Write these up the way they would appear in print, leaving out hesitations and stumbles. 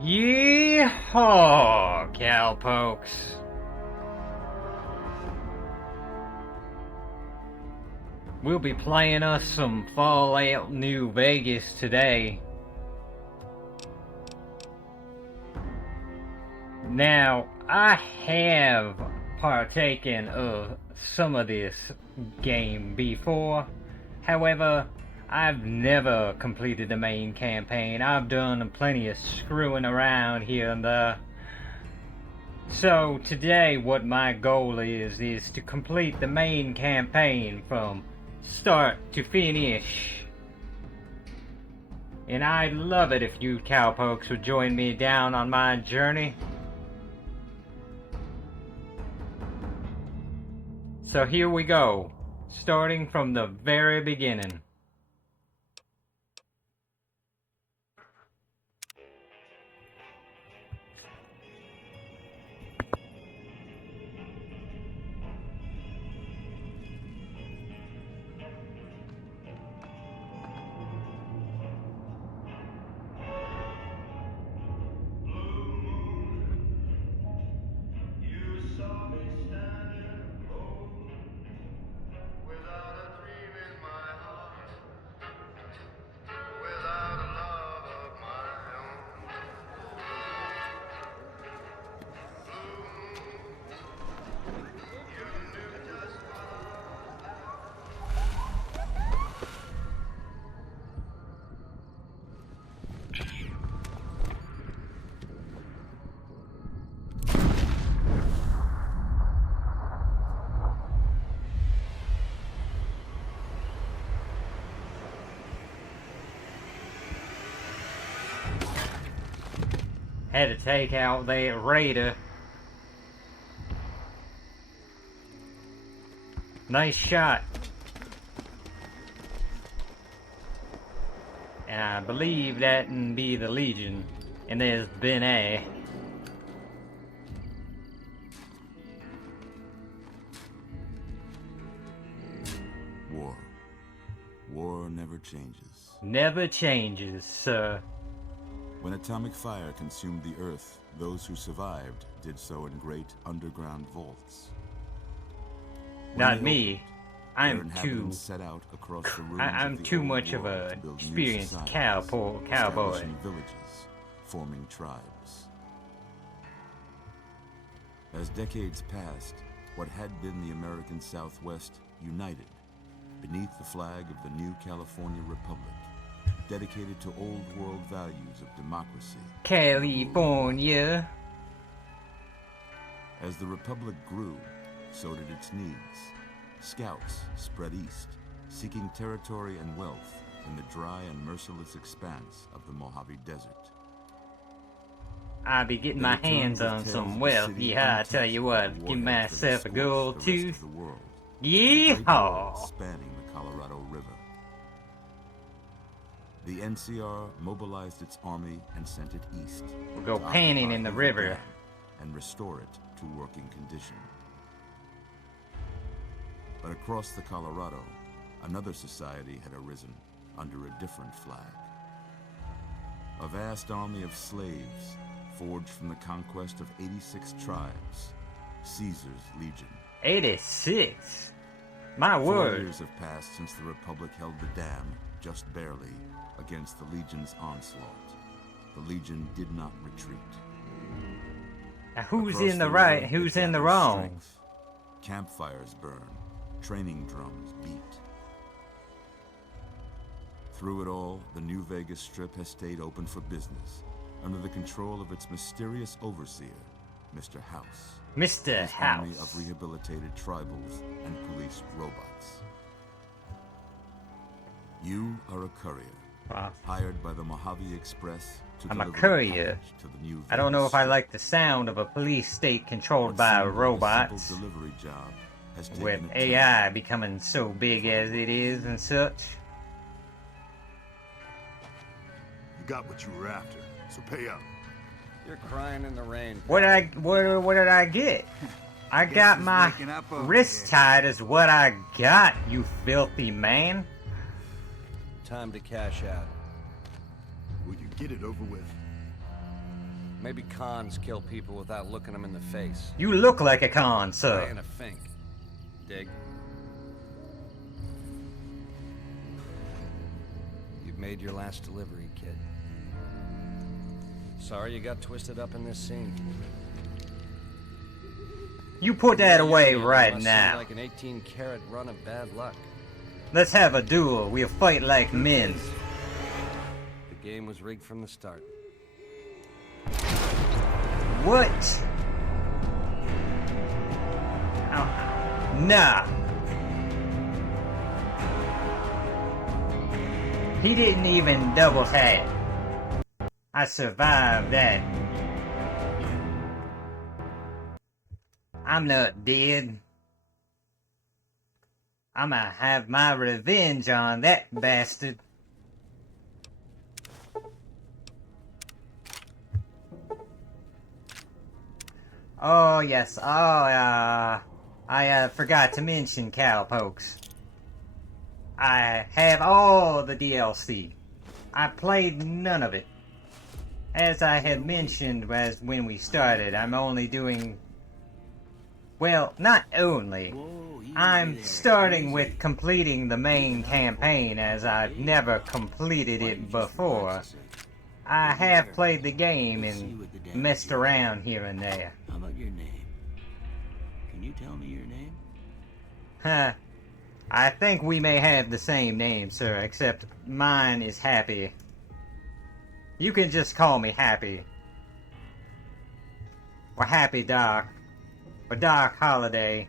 Yeehaw, cowpokes. We'll be playing us some Fallout New Vegas today. Now, I have partaken of some of this game before. However, I've never completed the main campaign. I've done plenty of screwing around here and there. So today what my goal is to complete the main campaign from start to finish. And I'd love it if you cowpokes would join me down on my journey. So here we go, starting from the very beginning. Had to take out that raider. Nice shot. And I believe that can be the Legion. And there's Ben A. War. War never changes. Never changes, sir. When atomic fire consumed the Earth, those who survived did so in great underground vaults. Not me. I'm too much of a experienced cowboy. Villages, forming tribes. As decades passed, what had been the American Southwest united beneath the flag of the new California Republic, dedicated to old world values of democracy. California. As the Republic grew, so did its needs. Scouts spread east, seeking territory and wealth in the dry and merciless expanse of the Mojave Desert. I'll be getting my hands on some wealth. Yeah, I tell you what, give myself a gold tooth. Yeehaw! Spanning the Colorado River. The NCR mobilized its army and sent it east. We'll go panning in the river and restore it to working condition. But across the Colorado, another society had arisen under a different flag. A vast army of slaves forged from the conquest of 86 tribes, Caesar's Legion. 86? My word. 4 years have passed since the Republic held the dam, just barely, against the Legion's onslaught. The Legion did not retreat. Now who's in the right, who's in the wrong? Strength. Campfires burn, training drums beat. Through it all, the New Vegas Strip has stayed open for business, under the control of its mysterious overseer, Mr. House. Mr. His House. army of rehabilitated tribals and police robots. You are a courier, hired by the Mojave Express to I'm a deliver courier. to the New I don't know Vegas if I Strip. like the sound of a police state controlled What by seemed like a robots, simple delivery job has taken with a turn. AI becoming so big as it is and such. You got what you were after, so pay up. You're crying in the rain. What did I get? I got my wrist tied is what I got, you filthy man. Time to cash out. Will you get it over with? Maybe cons kill people without looking them in the face. You look like a con, sir. Playing a fink. Dig? You've made your last delivery, kid. Sorry you got twisted up in this scene. You put that away right Must now. seem like an 18-carat run of bad luck. Let's have a duel. We'll fight like men. The game was rigged from the start. What? Oh, nah. He didn't even double tap. I survived that. I'm not dead. I'ma have my revenge on that bastard. Oh yes, I forgot to mention Cowpokes. I have all the DLC. I played none of it. As I had mentioned as when we started, I'm only doing... Well, not only. I'm starting with completing the main campaign as I've never completed it before. I have played the game and messed around here and there. How about your name? Can you tell me your name? Huh. I think we may have the same name, sir, except mine is Happy. You can just call me Happy. Or Happy Doc. Or Doc Holiday.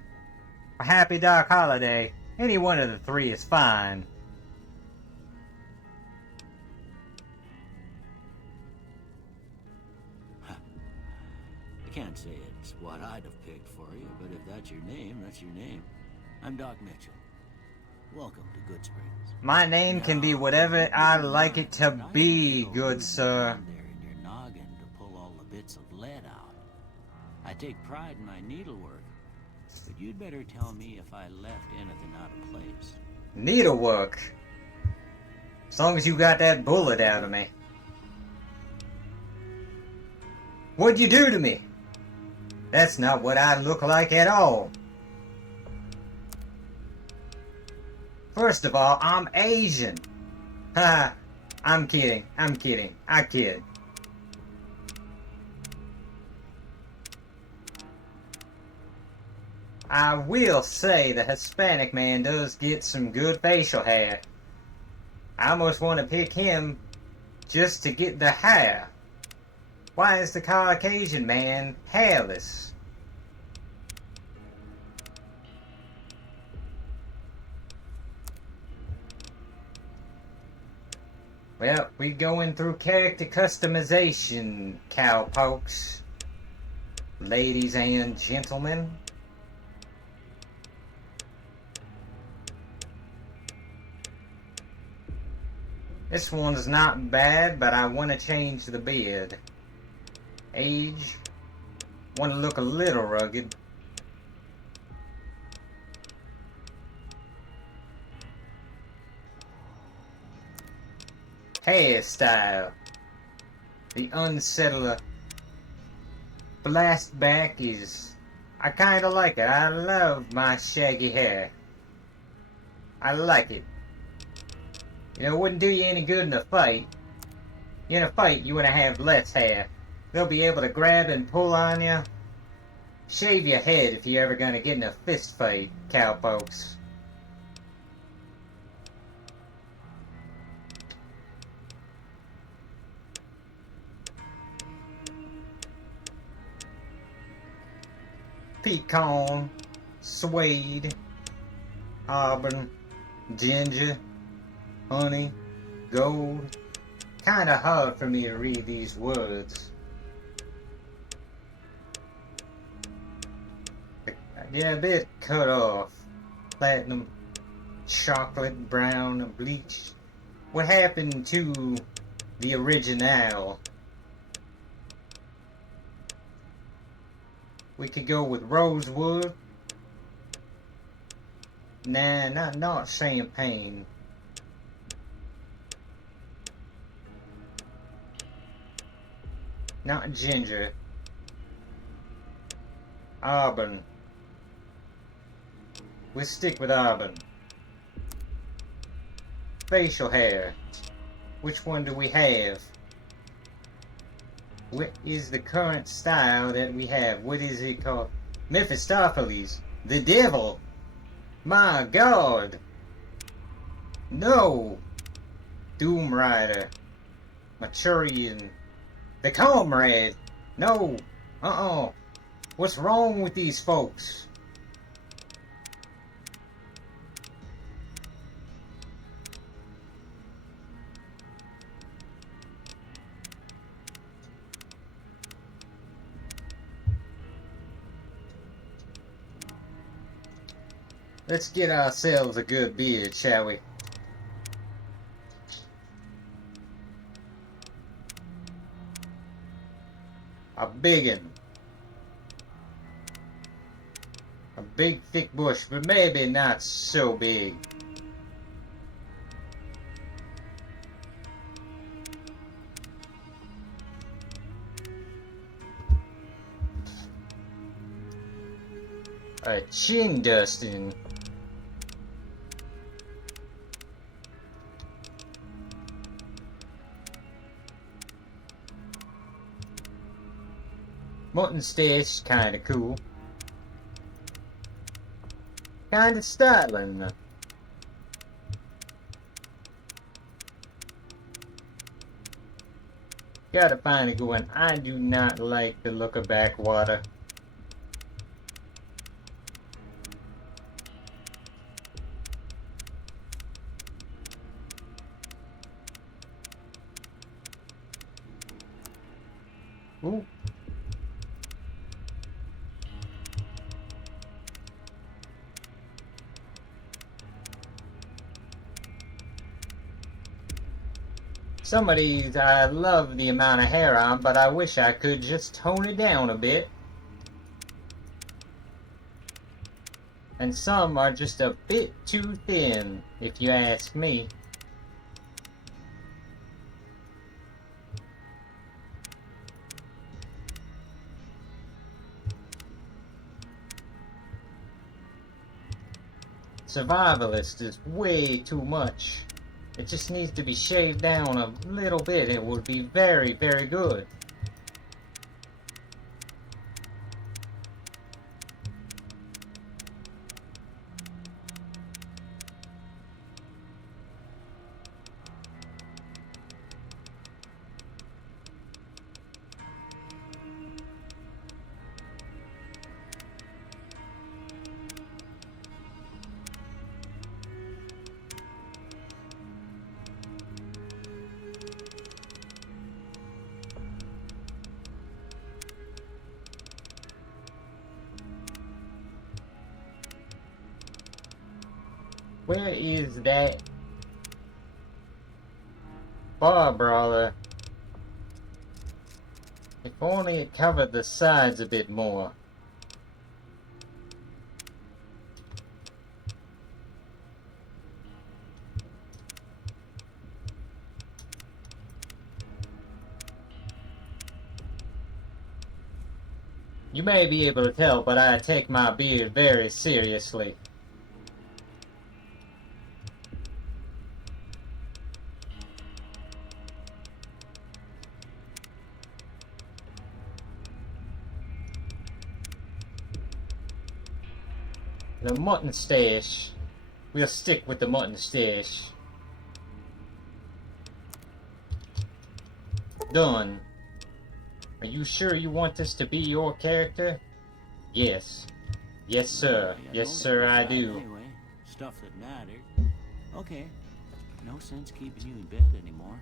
Or Happy Doc Holiday. Any one of the three is fine. I can't say it's what I'd have picked for you, but if that's your name, that's your name. I'm Doc Mitchell. Welcome to Good Springs. My name can be whatever I like it to be, good sir. There in your noggin to pull all the bits of lead out. I take pride in my needlework, but you'd better tell me if I left anything out of place. Needlework. As long as you got that bullet out of me. What'd you do to me? That's not what I look like at all. First of all, I'm Asian. Ha! I'm kidding. I'm kidding. I kid. I will say the Hispanic man does get some good facial hair. I almost want to pick him just to get the hair. Why is the Caucasian man hairless? Well, we going through character customization, cowpokes. Ladies and gentlemen. This one's not bad, but I want to change the beard. Age. Want to look a little rugged. Hairstyle. The unsettler. Blast back is... I kinda like it. I love my shaggy hair. I like it. You know, it wouldn't do you any good in a fight. In a fight, you want to have less hair. They'll be able to grab and pull on you. Shave your head if you're ever going to get in a fist fight, cowpokes. Pecan, suede, auburn, ginger, honey, gold. Kinda hard for me to read these words. Yeah, a bit cut off. Platinum, chocolate, brown, bleach. What happened to the original? We could go with rosewood. Nah, not champagne. Not ginger. Auburn. We'll stick with auburn. Facial hair. Which one do we have? What is the current style that we have? What is it called? Mephistopheles. The devil. My God. No. Doom Rider. Maturian. The Comrade. No. What's wrong with these folks? Let's get ourselves a good beard, shall we? A biggin. A big thick bush, but maybe not so big. A chin dusting. Mutton stash, kinda cool. Kinda styling. Gotta find a good one. I do not like the look of backwater. Ooh. Some of these I love the amount of hair on, but I wish I could just tone it down a bit. And some are just a bit too thin, if you ask me. Survivalist is way too much. It just needs to be shaved down a little bit. It would be very, very good. Where is that bar brawler? If only it covered the sides a bit more. You may be able to tell, but I take my beard very seriously. The mutton stash. We'll stick with the mutton stash. Done. Are you sure you want this to be your character? Yes. Yes, sir. Yes, sir, I do. Anyway, stuff that mattered. Okay. No sense keeping you in bed anymore.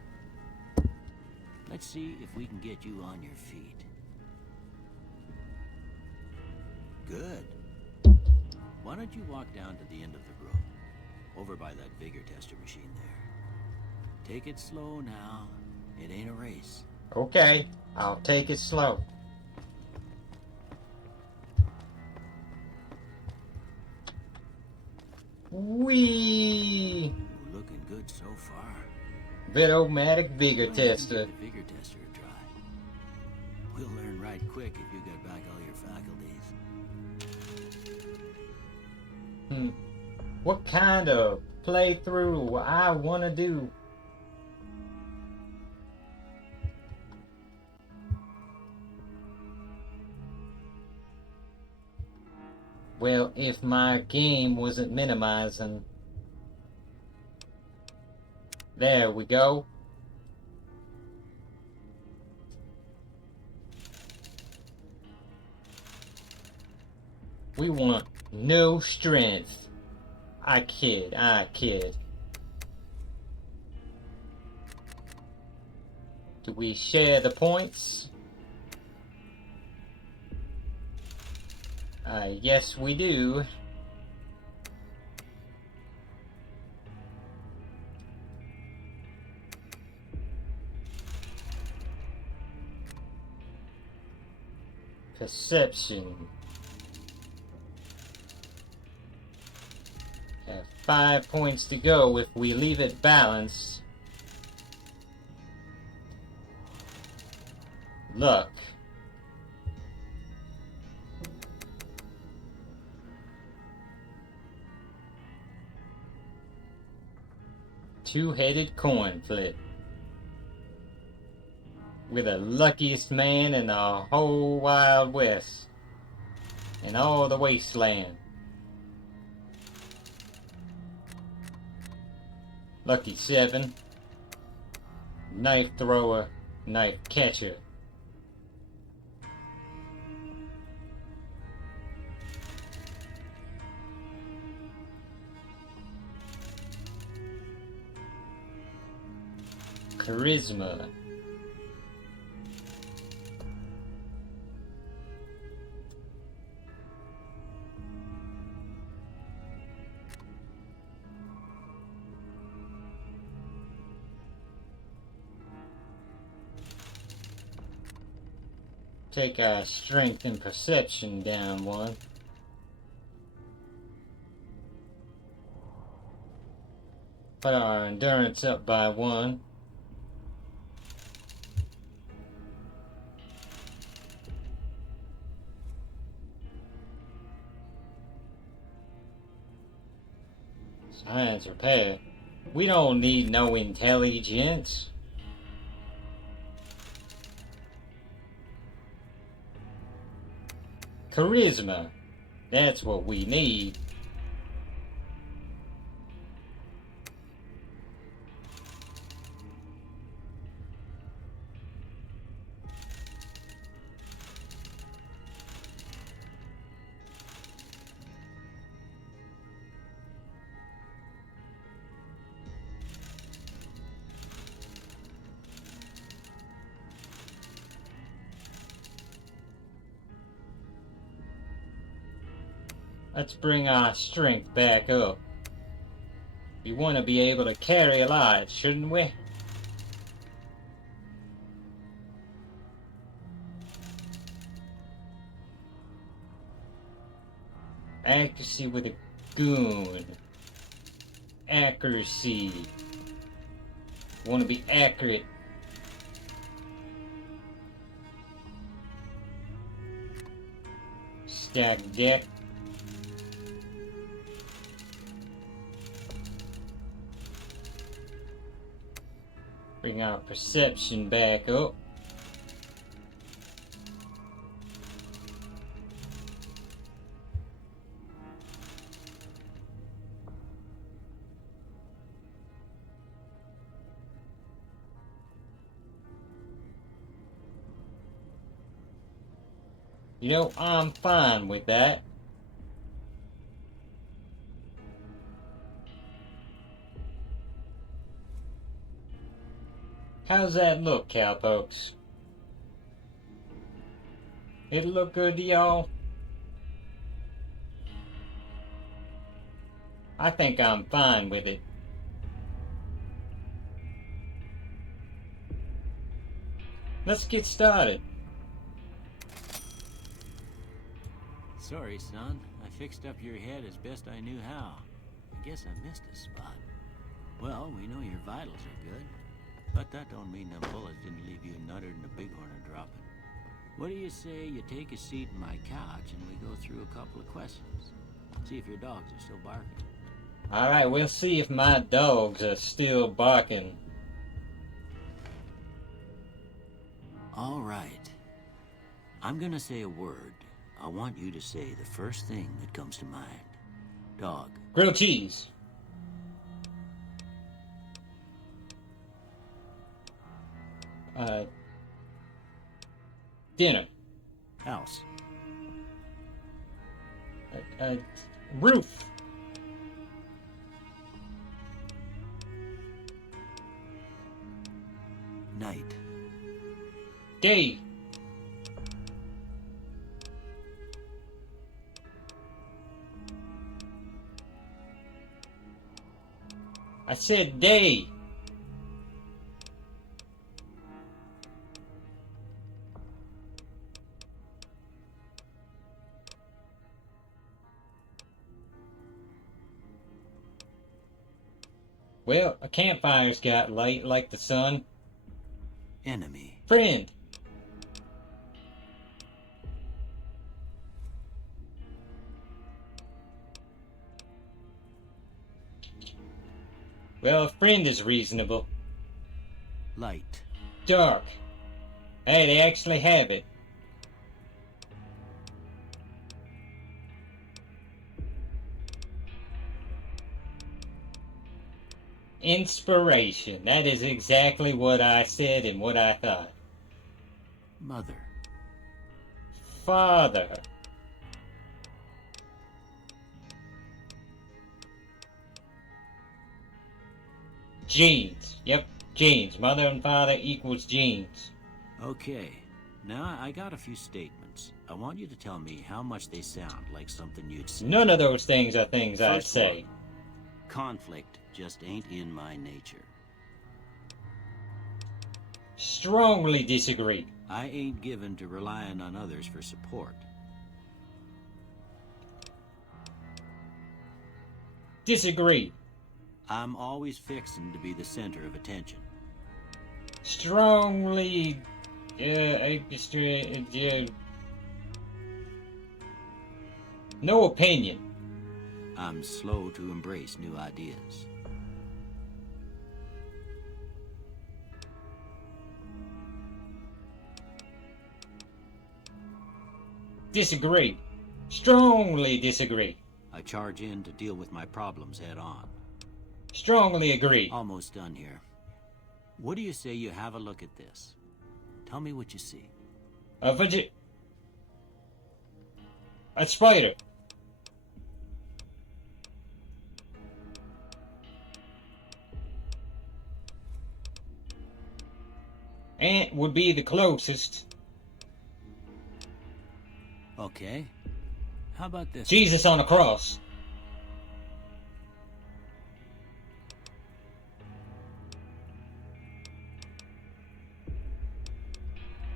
Let's see if we can get you on your feet. Good. Why don't you walk down to the end of the room, over by that vigor tester machine there. Take it slow now. It ain't a race. Okay, I'll take it slow. Whee! Looking good so far. Vitomatic vigor Go ahead and tester. give the vigor tester a try. right quick if you get back all your faculties. What kind of playthrough I want to do? Well, if my game wasn't minimizing. There we go. We want no strength. I kid. Do we share the points? Yes we do. Perception. Have 5 points to go if we leave it balanced. Luck. Two-headed coin flip. We're the luckiest man in the whole Wild West. And all the wasteland. Lucky 7. Knife thrower, knife catcher. Charisma. Take our strength and perception down 1. Put our endurance up by 1. Science repair. We don't need no intelligence. Charisma. That's what we need. Let's bring our strength back up. We want to be able to carry a lot, shouldn't we? Accuracy with a goon. Accuracy. Want to be accurate. Stack deck. Bring our perception back up. You know, I'm fine with that. How's that look, cowpokes? It look good to y'all? I think I'm fine with it. Let's get started. Sorry, son. I fixed up your head as best I knew how. I guess I missed a spot. Well, we know your vitals are good. But that don't mean them bullets didn't leave you nuttered and the bighorn a dropping. What do you say you take a seat in my couch and we go through a couple of questions? See if your dogs are still barking. Alright, we'll see if my dogs are still barking. All right. I'm gonna say a word. I want you to say the first thing that comes to mind. Dog. Grilled cheese. Dinner. House. Roof. Night. Day. I said day. Well, a campfire's got light like the sun. Enemy. Friend. Well, a friend is reasonable. Light. Dark. Hey, they actually have it. Inspiration. That is exactly what I said and what I thought. Mother. Father. Genes. Yep, genes. Mother and father equals genes. Okay. Now I got a few statements. I want you to tell me how much they sound like something you'd say. None of those things are things I'd First say. one. Conflict just ain't in my nature. Strongly disagree. I ain't given to relying on others for support. Disagree. I'm always fixin' to be the center of attention. Strongly. No opinion. I'm slow to embrace new ideas. Disagree. Strongly disagree. I charge in to deal with my problems head on. Strongly agree. Almost done here. What do you say you have a look at this? Tell me what you see. A spider. Ant would be the closest. Okay. How about this? Jesus on a cross.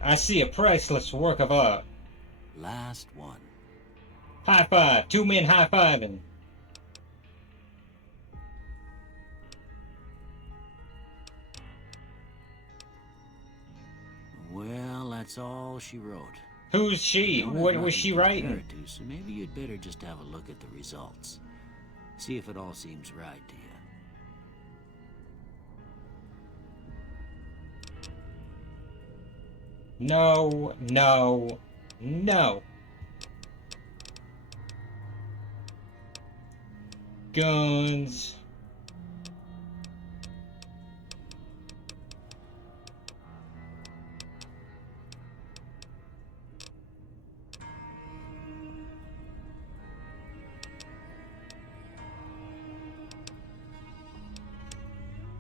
I see a priceless work of art. Last one. High five. Two men high fiving. Well, that's all she wrote. Who's she? Don't have What was nothing she to compare writing? it to, so maybe you'd better just have a look at the results. See if it all seems right to you. No, no, no. Guns.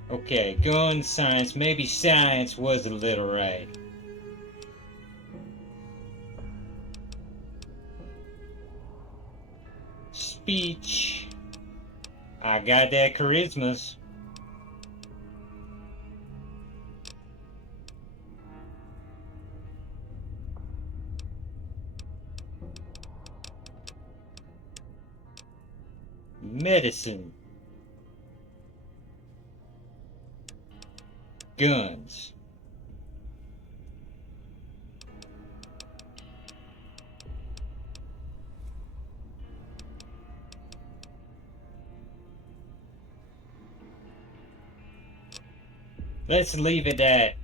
Okay, gun science. Maybe science was a little right. Speech. I got that charismas. Medicine. Guns. Let's leave it at...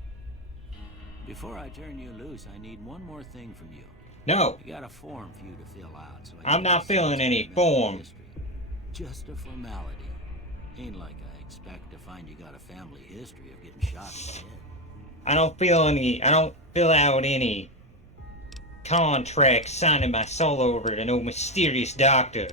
Before I turn you loose, I need one more thing from you. No, You got a form for you to fill out. So I'm not filling any form. Just a formality. Ain't like I expect to find you got a family history of getting shot in the head. I don't fill out any contract signing my soul over to no mysterious doctor.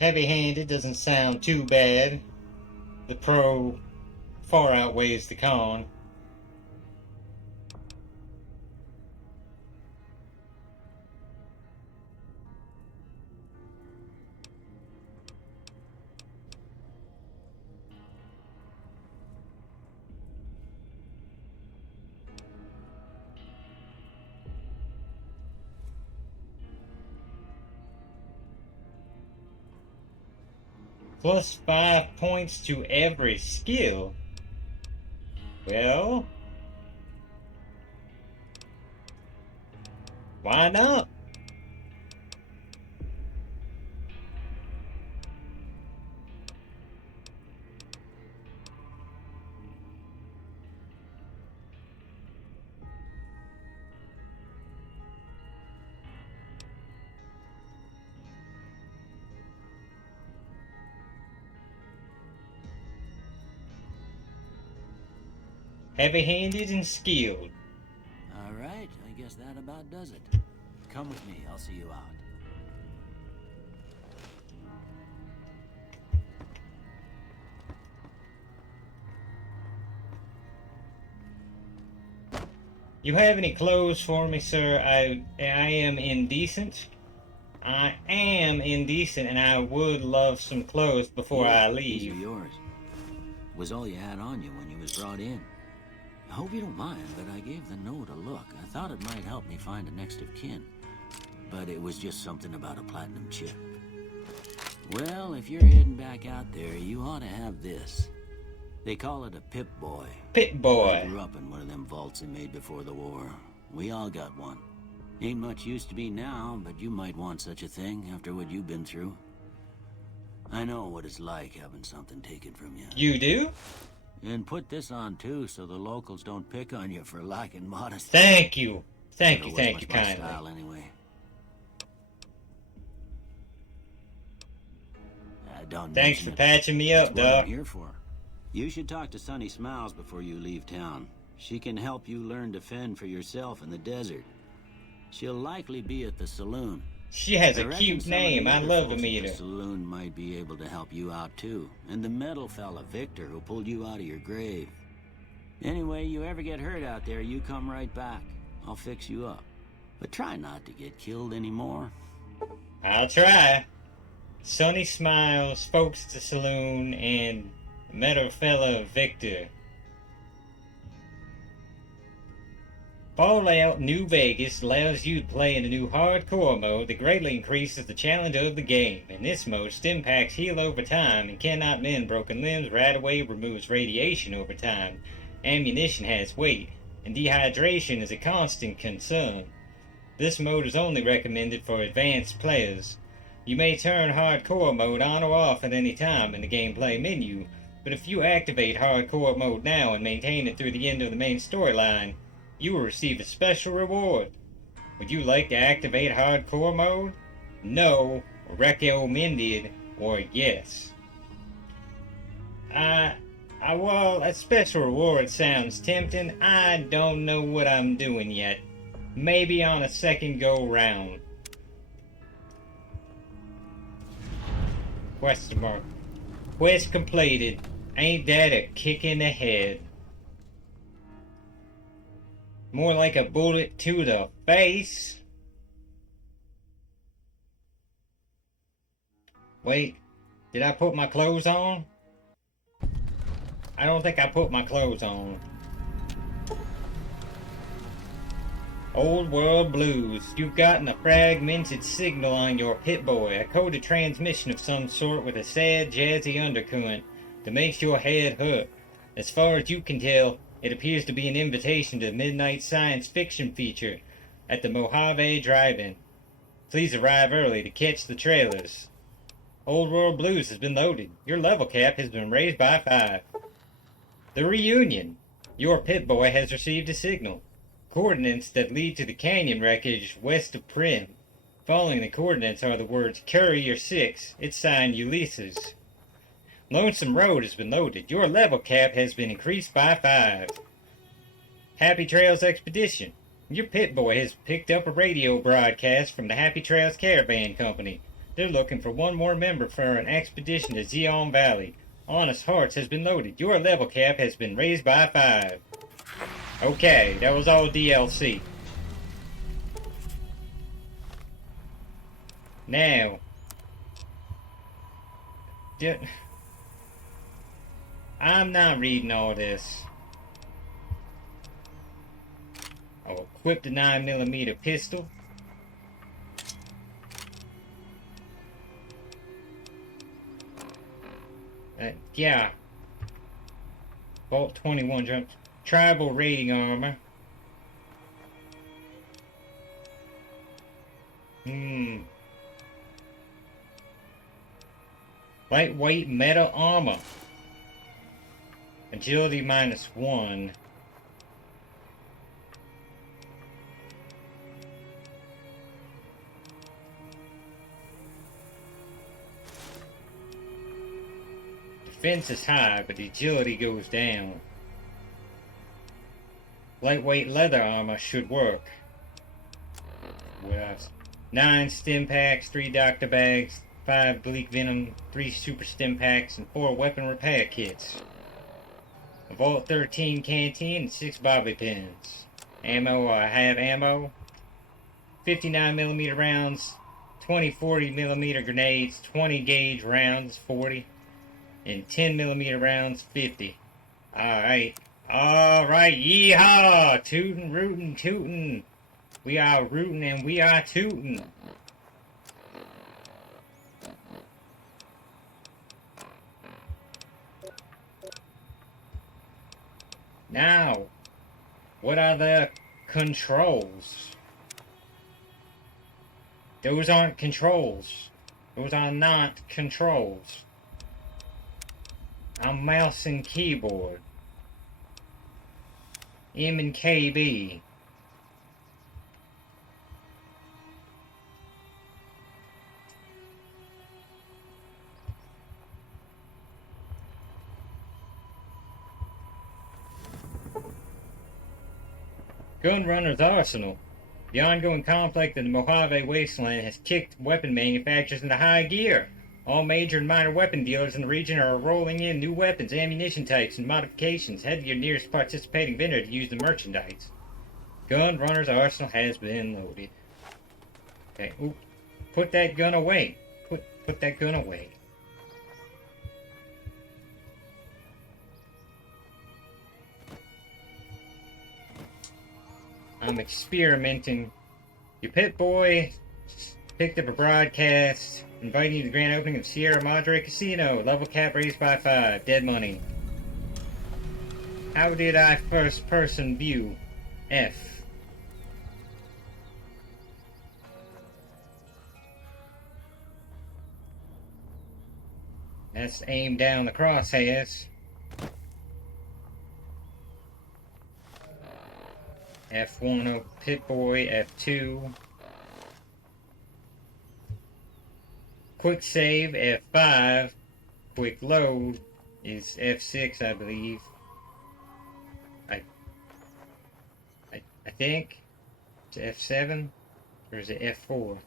Heavy-handed doesn't sound too bad. The pro far outweighs the con. Plus 5 points to every skill. Well, why not? Heavy-handed and skilled. All right, I guess that about does it. Come with me, I'll see you out. You have any clothes for me, sir? I am indecent. I am indecent, and I would love some clothes before I These are leave. yours. Was all you had on you when you was brought in. I hope you don't mind, but I gave the note a look. I thought it might help me find a next of kin. But it was just something about a platinum chip. Well, if you're heading back out there, you ought to have this. They call it a Pip-Boy. I Pip-Boy. grew up in one of them vaults they made before the war. We all got one. Ain't much use to me now, but you might want such a thing after what you've been through. I know what it's like having something taken from you. You do? And put this on too, so the locals don't pick on you for lacking modesty. Thank you. Thank But you, it thank was you much my kindly. style anyway. Don't Thanks mention for it. patching me That's up, what I'm dog. here for. You should talk to Sunny Smiles before you leave town. She can help you learn to fend for yourself in the desert. She'll likely be at the saloon. She has I a reckon cute some of the name. I other love to folks meet at the her. saloon might be able to help you out too. And the metal fella, Victor, who pulled you out of your grave. Anyway, you ever get hurt out there, you come right back. I'll fix you up. But try not to get killed anymore. I'll try. Sunny Smiles, folks at the saloon, and the metal fella Victor. Fallout New Vegas allows you to play in the new hardcore mode that greatly increases the challenge of the game. In this mode, stim packs heal over time and cannot mend broken limbs. Right away removes radiation over time. Ammunition has weight, and dehydration is a constant concern. This mode is only recommended for advanced players. You may turn hardcore mode on or off at any time in the gameplay menu, but if you activate hardcore mode now and maintain it through the end of the main storyline, you will receive a special reward. Would you like to activate hardcore mode? No, recommended, or yes? Well, a special reward sounds tempting. I don't know what I'm doing yet. Maybe on a second go round. Question mark. Quest completed. Ain't that a kick in the head? More like a bullet to the face. Wait, did I put my clothes on? I don't think I put my clothes on. Old World Blues. You've gotten a fragmented signal on your Pit-Boy, a coded transmission of some sort with a sad, jazzy undercurrent that makes your head hurt. As far as you can tell, it appears to be an invitation to the midnight science fiction feature at the Mojave Drive-In. Please arrive early to catch the trailers. Old World Blues has been loaded. Your level cap has been raised by 5. The reunion. Your Pit-Boy has received a signal. Coordinates that lead to the canyon wreckage west of Prim. Following the coordinates are the words Curry or 6. It's signed Ulysses. Lonesome Road has been loaded. Your level cap has been increased by 5. Happy Trails Expedition. Your Pit-Boy has picked up a radio broadcast from the Happy Trails Caravan Company. They're looking for one more member for an expedition to Zion Valley. Honest Hearts has been loaded. Your level cap has been raised by 5. Okay, that was all DLC. Now, I'm not reading all this. I'll equip the 9mm pistol. Yeah. Vault 21 jumps. Tribal raiding armor. Lightweight metal armor. Agility -1. Defense is high, but agility goes down. Lightweight leather armor should work. What else? 9 stim packs, 3 doctor bags, 5 bleak venom, 3 super stim packs, and 4 weapon repair kits. A Vault 13 canteen and 6 bobby pins. Ammo, I have ammo. 59mm rounds, 20 40mm grenades, 20 gauge rounds, 40, and 10mm rounds, 50. Alright. Alright, yeehaw! Tootin', rootin', tootin'. We are rootin' and we are tootin'. Now, what are the controls? Those aren't controls. Those are not controls. I'm mouse and keyboard. M and KB. Gunrunner's Arsenal. The ongoing conflict in the Mojave wasteland has kicked weapon manufacturers into high gear. All major and minor weapon dealers in the region are rolling in new weapons, ammunition types, and modifications. Head to your nearest participating vendor to use the merchandise. Gunrunner's Arsenal has been loaded. Okay, oop. Put that gun away. Put that gun away. I'm experimenting. Your Pit-Boy picked up a broadcast inviting you to the grand opening of Sierra Madre Casino. Level cap raised by 5. Dead money. How did I first person view? F. That's aim down the crosshairs. F1 of Pit-Boy, F2. Quick save, F5. Quick load is F6, I believe. I think. Is it F7 or is it F4?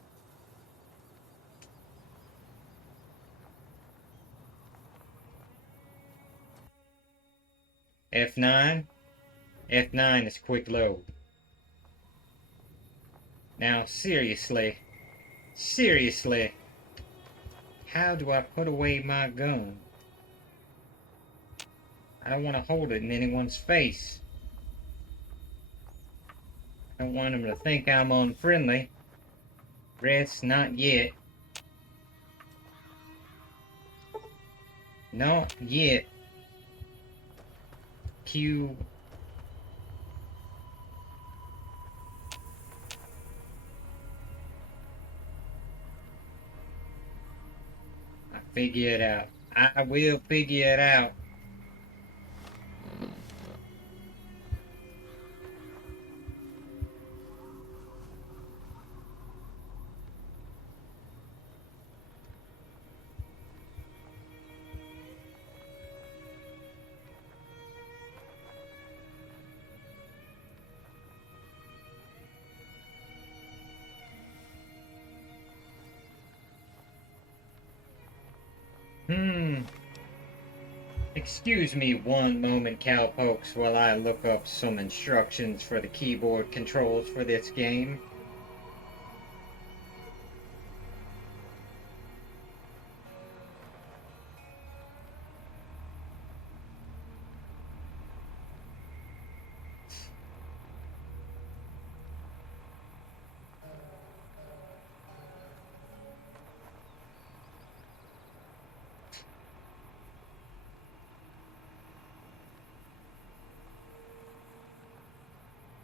F9? F9 is quick load. Now, seriously, how do I put away my gun? I don't want to hold it in anyone's face. I don't want them to think I'm unfriendly. Rest, not yet. Not yet. Q. I figure it out. I will figure it out. Excuse me one moment, cowpokes, while I look up some instructions for the keyboard controls for this game.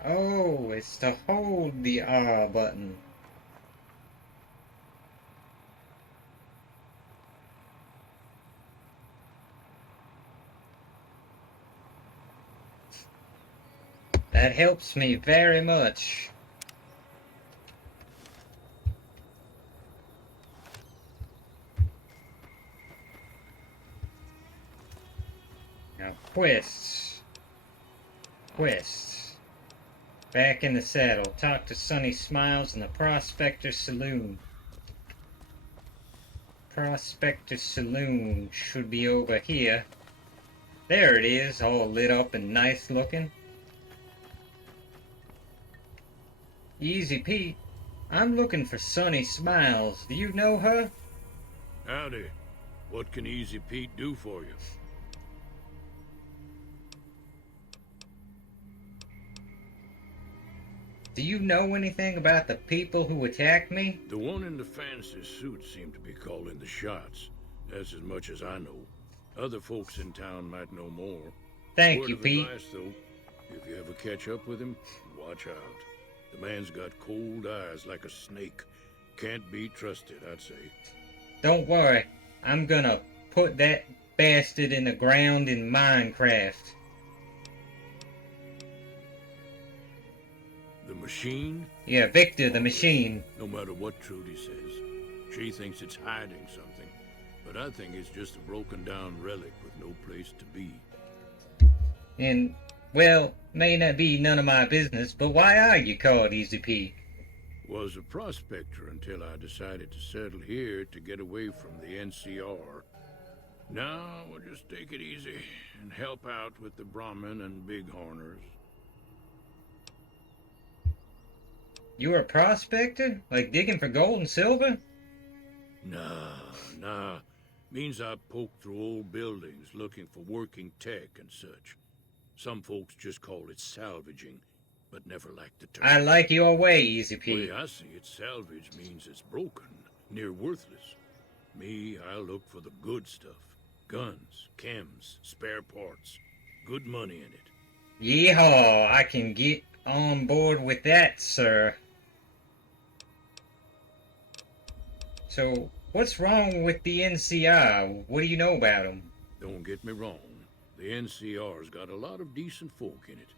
Oh, it's to hold the R button. That helps me very much. Now, quests. Back in the saddle. Talk to Sunny Smiles in the Prospector Saloon. Prospector Saloon should be over here. There it is, all lit up and nice looking. Easy Pete, I'm looking for Sunny Smiles. Do you know her? Howdy. What can Easy Pete do for you? Do you know anything about the people who attacked me? The one in the fancy suit seemed to be calling the shots. That's as much as I know. Other folks in town might know more. Thank Word you, of Pete. advice, though, if you ever catch up with him, watch out. The man's got cold eyes like a snake. Can't be trusted, I'd say. Don't worry, I'm gonna put that bastard in the ground in Minecraft. The machine? Yeah, Victor the machine. No matter what Trudy says, she thinks it's hiding something. But I think it's just a broken down relic with no place to be. And, well, may not be none of my business, but why are you called Easy Pete? Was a prospector until I decided to settle here to get away from the NCR. Now we'll just take it easy and help out with the Brahmin and Bighorners. You a prospector? Like digging for gold and silver? Nah. Means I poke through old buildings looking for working tech and such. Some folks just call it salvaging, but never liked the term. I like your way, Easy The Pete. way I see it, salvage means it's broken, near worthless. Me, I look for the good stuff. Guns, chems, spare parts. Good money in it. Yeehaw, I can get on board with that, sir. So, what's wrong with the NCR? What do you know about them? Don't get me wrong. The NCR's got a lot of decent folk in it.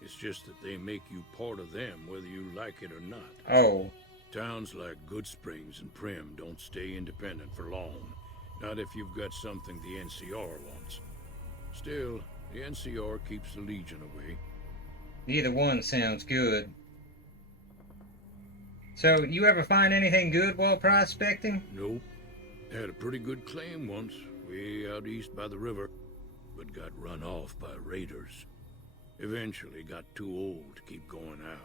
It's just that they make you part of them whether you like it or not. Oh. Towns like Good Springs and Prim don't stay independent for long. Not if you've got something the NCR wants. Still, the NCR keeps the Legion away. Neither one sounds good. So, you ever find anything good while prospecting? Nope. Had a pretty good claim once, way out east by the river, but got run off by raiders. Eventually got too old to keep going out.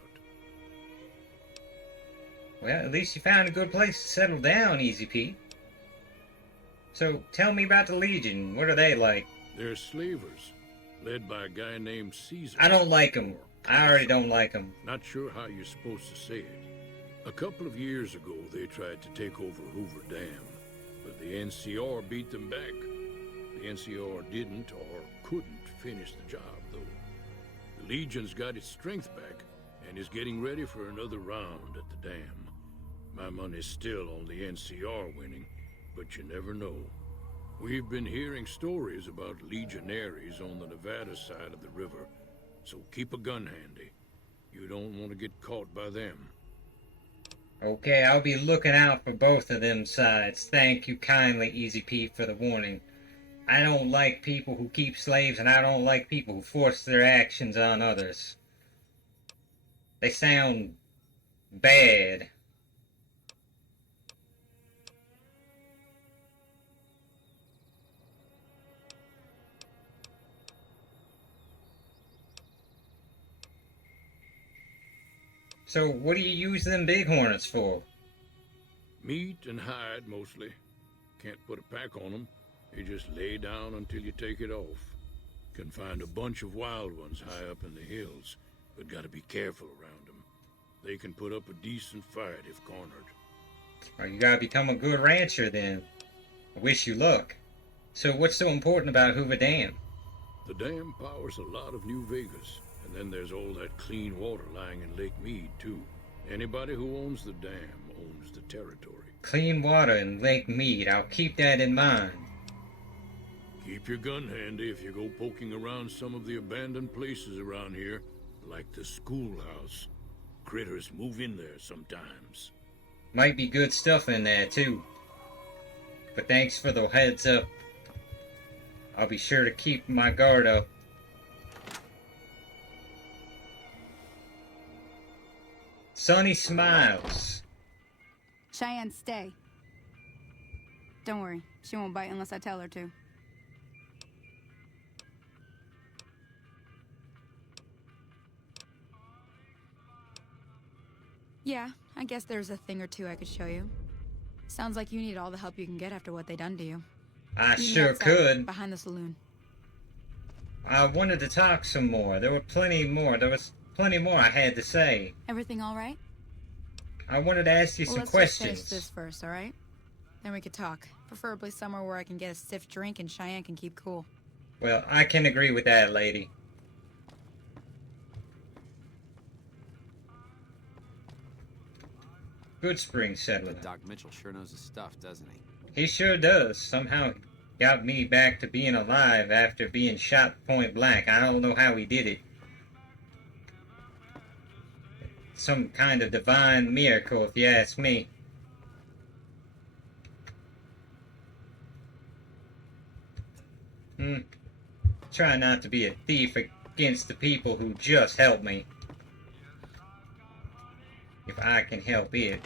Well, at least you found a good place to settle down, Easy Pete. So, tell me about the Legion. What are they like? They're slavers, led by a guy named Caesar. I don't like them. I already don't like them. Not sure how you're supposed to say it. A couple of years ago, they tried to take over Hoover Dam, but the NCR beat them back. The NCR didn't or couldn't finish the job, though. The Legion's got its strength back and is getting ready for another round at the dam. My money's still on the NCR winning, but you never know. We've been hearing stories about legionaries on the Nevada side of the river, so keep a gun handy. You don't want to get caught by them. Okay, I'll be looking out for both of them sides. Thank you kindly, Easy Pete, for the warning. I don't like people who keep slaves, and I don't like people who force their actions on others. They sound bad. So, what do you use them big hornets for? Meat and hide, mostly. Can't put a pack on them. They just lay down until you take it off. Can find a bunch of wild ones high up in the hills, but gotta be careful around them. They can put up a decent fight if cornered. Or you gotta become a good rancher then. I wish you luck. So what's so important about Hoover Dam? The dam powers a lot of New Vegas, and then there's all that clean water lying in Lake Mead, too. Anybody who owns the dam owns the territory. Clean water in Lake Mead. I'll keep that in mind. Keep your gun handy if you go poking around some of the abandoned places around here, like the schoolhouse. Critters move in there sometimes. Might be good stuff in there, too. But thanks for the heads up. I'll be sure to keep my guard up. Sunny smiles. Cheyenne, stay. Don't worry, she won't bite unless I tell her to. Yeah, I guess there's a thing or two I could show you. Sounds like you need all the help you can get after what they done to you. I Meet me sure outside, could. behind the saloon. I wanted to talk some more. There was plenty more I had to say. Everything all right? I wanted to ask you Well, some let's questions. just finish this first, all right? Then we could talk. Preferably somewhere where I can get a stiff drink and Cheyenne can keep cool. Well, I can agree with that, lady. Good spring settler. But Doc Mitchell sure knows his stuff, doesn't he? He sure does. Somehow he got me back to being alive after being shot point blank. I don't know how he did it. Some kind of divine miracle, if you ask me. Try not to be a thief against the people who just helped me. If I can help it.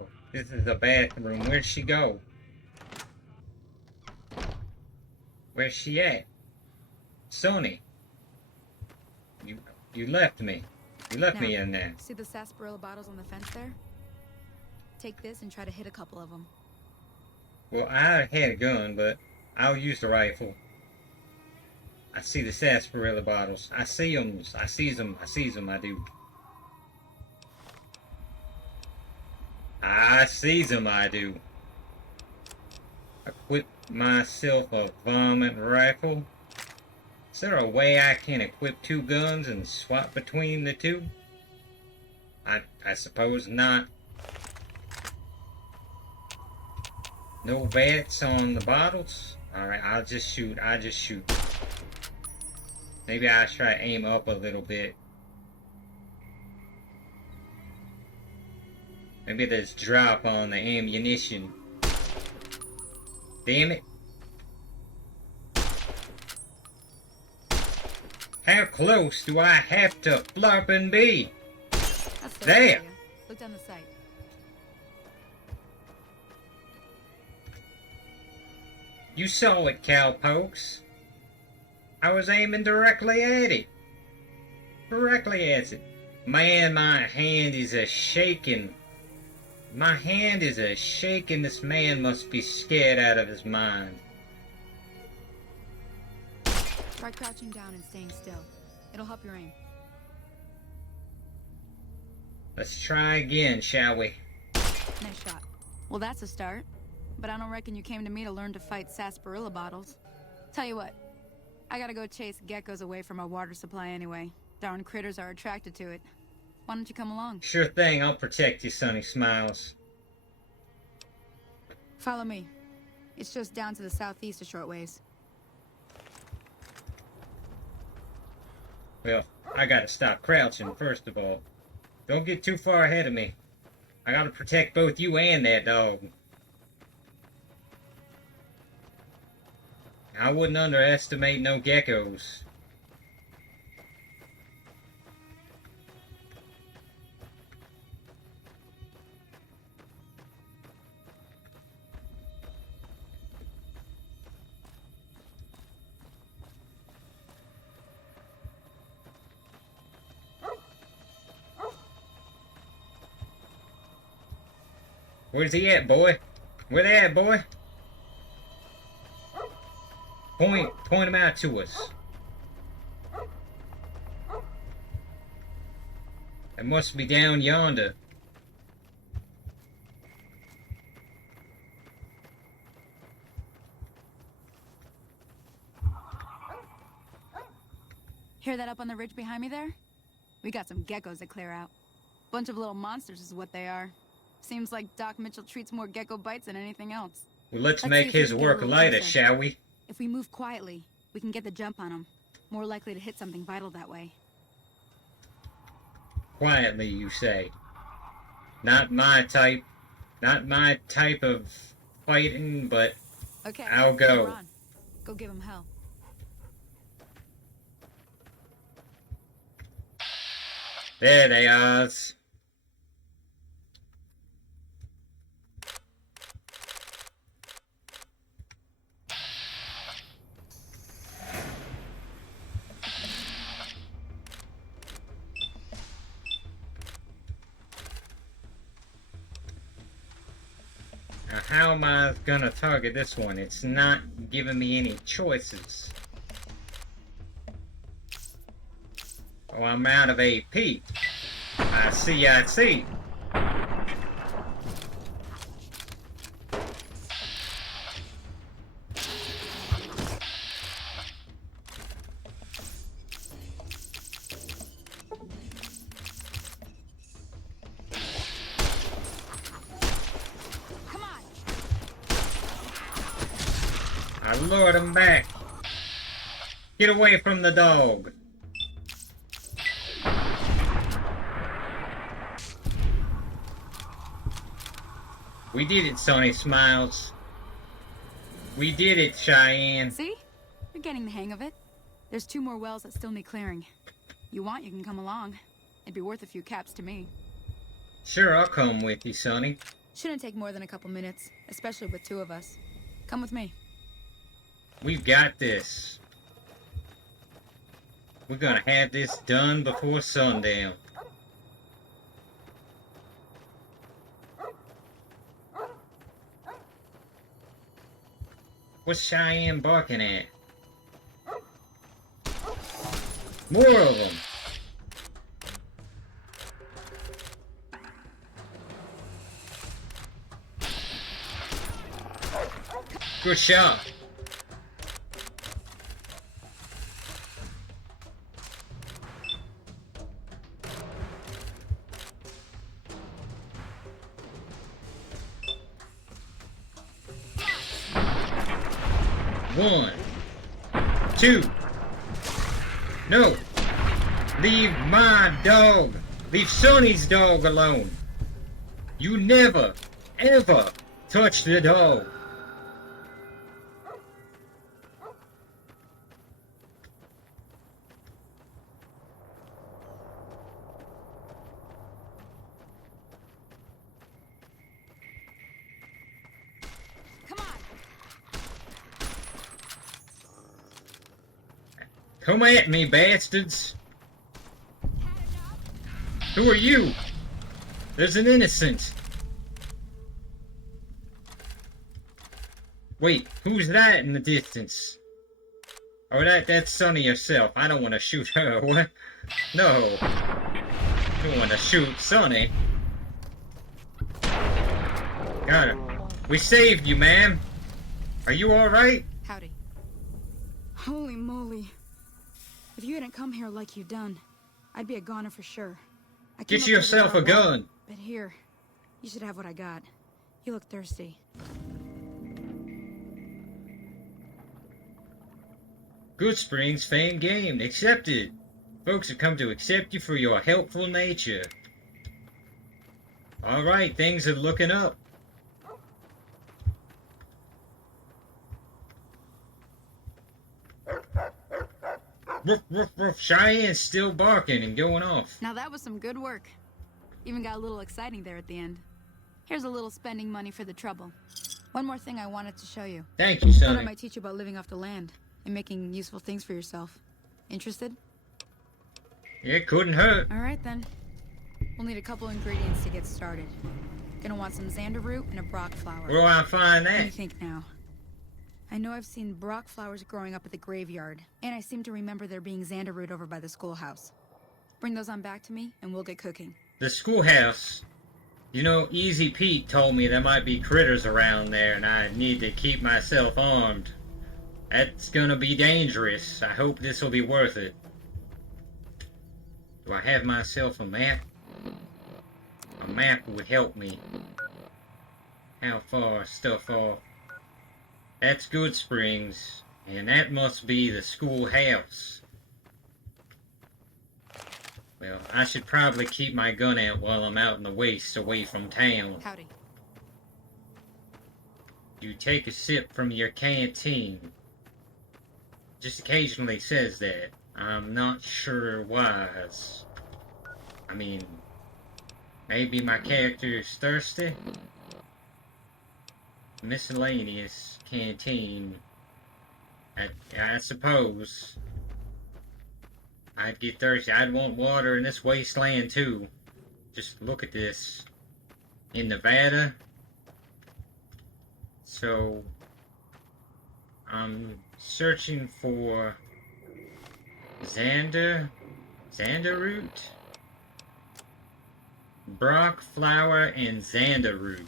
Oh, this is the bathroom. Where'd she go? Where's she at? Sonny. You left me. You left me in there. See the sarsaparilla bottles on the fence there? Take this and try to hit a couple of them. Well, I had a gun, but I'll use the rifle. I see the sarsaparilla bottles. I see them. I sees them. I do. I sees them. I do. Equip myself a vomit rifle. Is there a way I can equip two guns and swap between the two? I suppose not. No bats on the bottles? Alright, I'll just shoot. Maybe I should try to aim up a little bit. Maybe there's drop on the ammunition. Damn it. How close do I have to flop and be? That's the There! idea. Look down the sight. You saw it, cowpokes. I was aiming directly at it. Directly at it. Man, my hand is a-shaking. My hand is a-shaking. This man must be scared out of his mind. Try crouching down and staying still. It'll help your aim. Let's try again, shall we? Nice shot. Well, that's a start. But I don't reckon you came to me to learn to fight sarsaparilla bottles. Tell you what, I gotta go chase geckos away from our water supply anyway. Darn critters are attracted to it. Why don't you come along? Sure thing, I'll protect you, Sonny Smiles. Follow me. It's just down to the southeast a short ways. Well, I gotta stop crouching, first of all. Don't get too far ahead of me. I gotta protect both you and that dog. I wouldn't underestimate no geckos. Where's he at, boy? Where they at, boy? Point him out to us. It must be down yonder. Hear that up on the ridge behind me there? We got some geckos to clear out. Bunch of little monsters is what they are. Seems like Doc Mitchell treats more gecko bites than anything else. Well, let's Let's make see if we his can get a work little lighter, closer. shall we? If we move quietly, we can get the jump on them. More likely to hit something vital that way. Quietly, you say. Not my type. Not my type of fighting, but Okay, I'll go. we're on. Go give him hell. There they are. Now, how am I gonna target this one? It's not giving me any choices. Oh, I'm out of AP. I see. Come on! I lured him back. Get away from the dog. We did it, Sonny Smiles. We did it, Cheyenne. See? You're getting the hang of it. There's 2 more wells that still need clearing. You want, you can come along. It'd be worth a few caps to me. Sure, I'll come with you, Sonny. Shouldn't take more than a couple minutes, especially with 2 of us. Come with me. We've got this. We're gonna have this done before sundown. What's Cheyenne barking at? More of them. Good shot. One, two. No. Leave my dog. Leave Sonny's dog alone. You never, ever touch the dog. Come at me, bastards! Who are you? There's an innocent. Wait, who's that in the distance? Oh, that's Sonny herself. I don't want to shoot her. What? No. I don't want to shoot Sonny. Got her. We saved you, ma'am. Are you alright? Howdy. Holy moly. If you hadn't come here like you done, I'd be a goner for sure. I came Get up yourself here a with what I gun. want, but here, you should have what I got. You look thirsty. Good Springs fan game accepted. Folks have come to accept you for your helpful nature. Alright, things are looking up. Woof, woof, woof. Cheyenne's still barking and going off. Now that was some good work. Even got a little exciting there at the end. Here's a little spending money for the trouble. One more thing I wanted to show you. Thank you, Thought I Sonny. might teach you about living off the land and making useful things for yourself. Interested? It couldn't hurt. All right then. We'll need a couple ingredients to get started. Gonna want some xander root and a brock flower. Where do I find What do you that? think now? I know I've seen brock flowers growing up at the graveyard, and I seem to remember there being xander root over by the schoolhouse. Bring those on back to me, and we'll get cooking. The schoolhouse. You know, Easy Pete told me there might be critters around there, and I need to keep myself armed. That's gonna be dangerous. I hope this will be worth it. Do I have myself a map? A map would help me. How far stuff off? That's Good Springs, and that must be the schoolhouse. Well, I should probably keep my gun out while I'm out in the waste away from town. Howdy. You take a sip from your canteen. Just occasionally says that. I'm not sure why's. I mean, maybe my character is thirsty? Miscellaneous canteen. I suppose. I'd get thirsty. I'd want water in this wasteland too. Just look at this. In Nevada. So, I'm searching for xander root, brock flower, and xander root.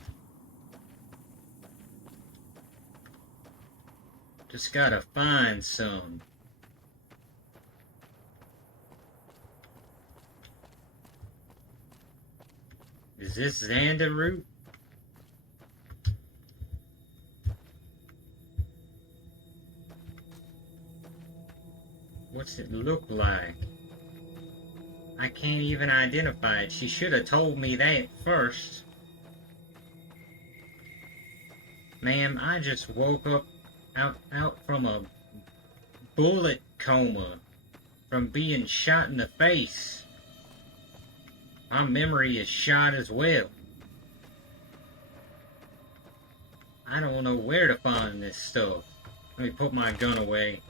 Just gotta find some. Is this xander root? What's it look like? I can't even identify it. She should have told me that first. Ma'am, I just woke up out from a bullet coma from being shot in the face. My memory is shot as well. I don't know where to find this stuff. Let me put my gun away.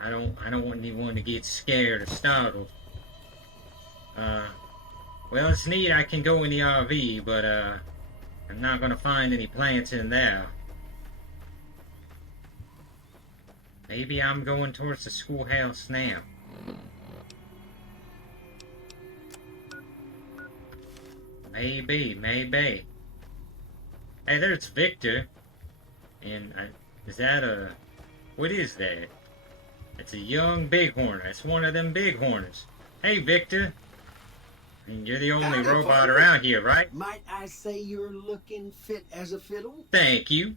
I don't want anyone to get scared or startled. Well, it's neat I can go in the RV, but I'm not gonna find any plants in there. Maybe I'm going towards the schoolhouse now. Maybe. Hey, there's Victor. And is that a... What is that? It's a young bighorner. It's one of them bighorners. Hey, Victor. And you're the only Howdy, robot partner. around here, right? Might I say you're looking fit as a fiddle? Thank you.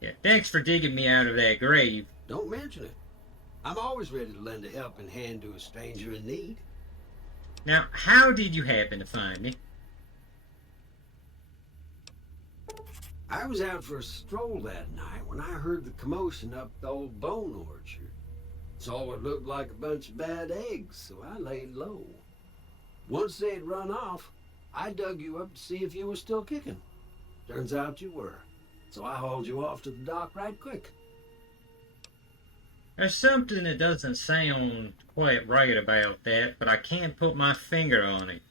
Yeah, thanks for digging me out of that grave. Don't mention it. I'm always ready to lend a helping hand to a stranger in need. Now, how did you happen to find me? I was out for a stroll that night when I heard the commotion up the old bone orchard. Saw what looked like a bunch of bad eggs, so I laid low. Once they had run off, I dug you up to see if you were still kicking. Turns out you were. So I hauled you off to the dock right quick. There's something that doesn't sound quite right about that, but I can't put my finger on it.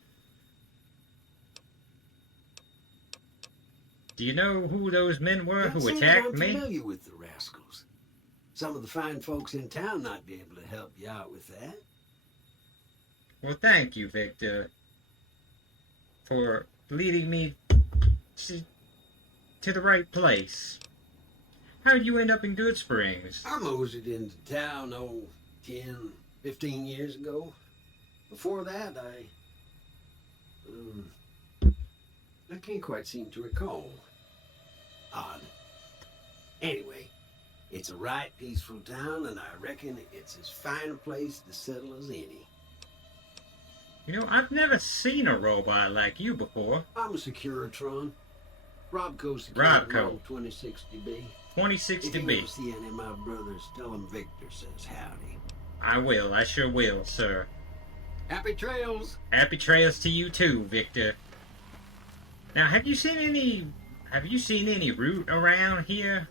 Do you know who those men were who attacked I'm me? familiar with the rascals. Some of the fine folks in town might be able to help you out with that. Well, thank you, Victor, for leading me to the right place. How'd you end up in Good Springs? I moseyed into town, 10, 15 years ago. Before that, I can't quite seem to recall. Odd. Anyway, it's a right peaceful town, and I reckon it's as fine a place to settle as any. You know, I've never seen a robot like you before. I'm a Securitron. Robco Robco. 2060B. 2060B. If you ever see any of my brothers, tell them Victor says howdy. I will. I sure will, sir. Happy trails! Happy trails to you too, Victor. Now, have you seen any root around here?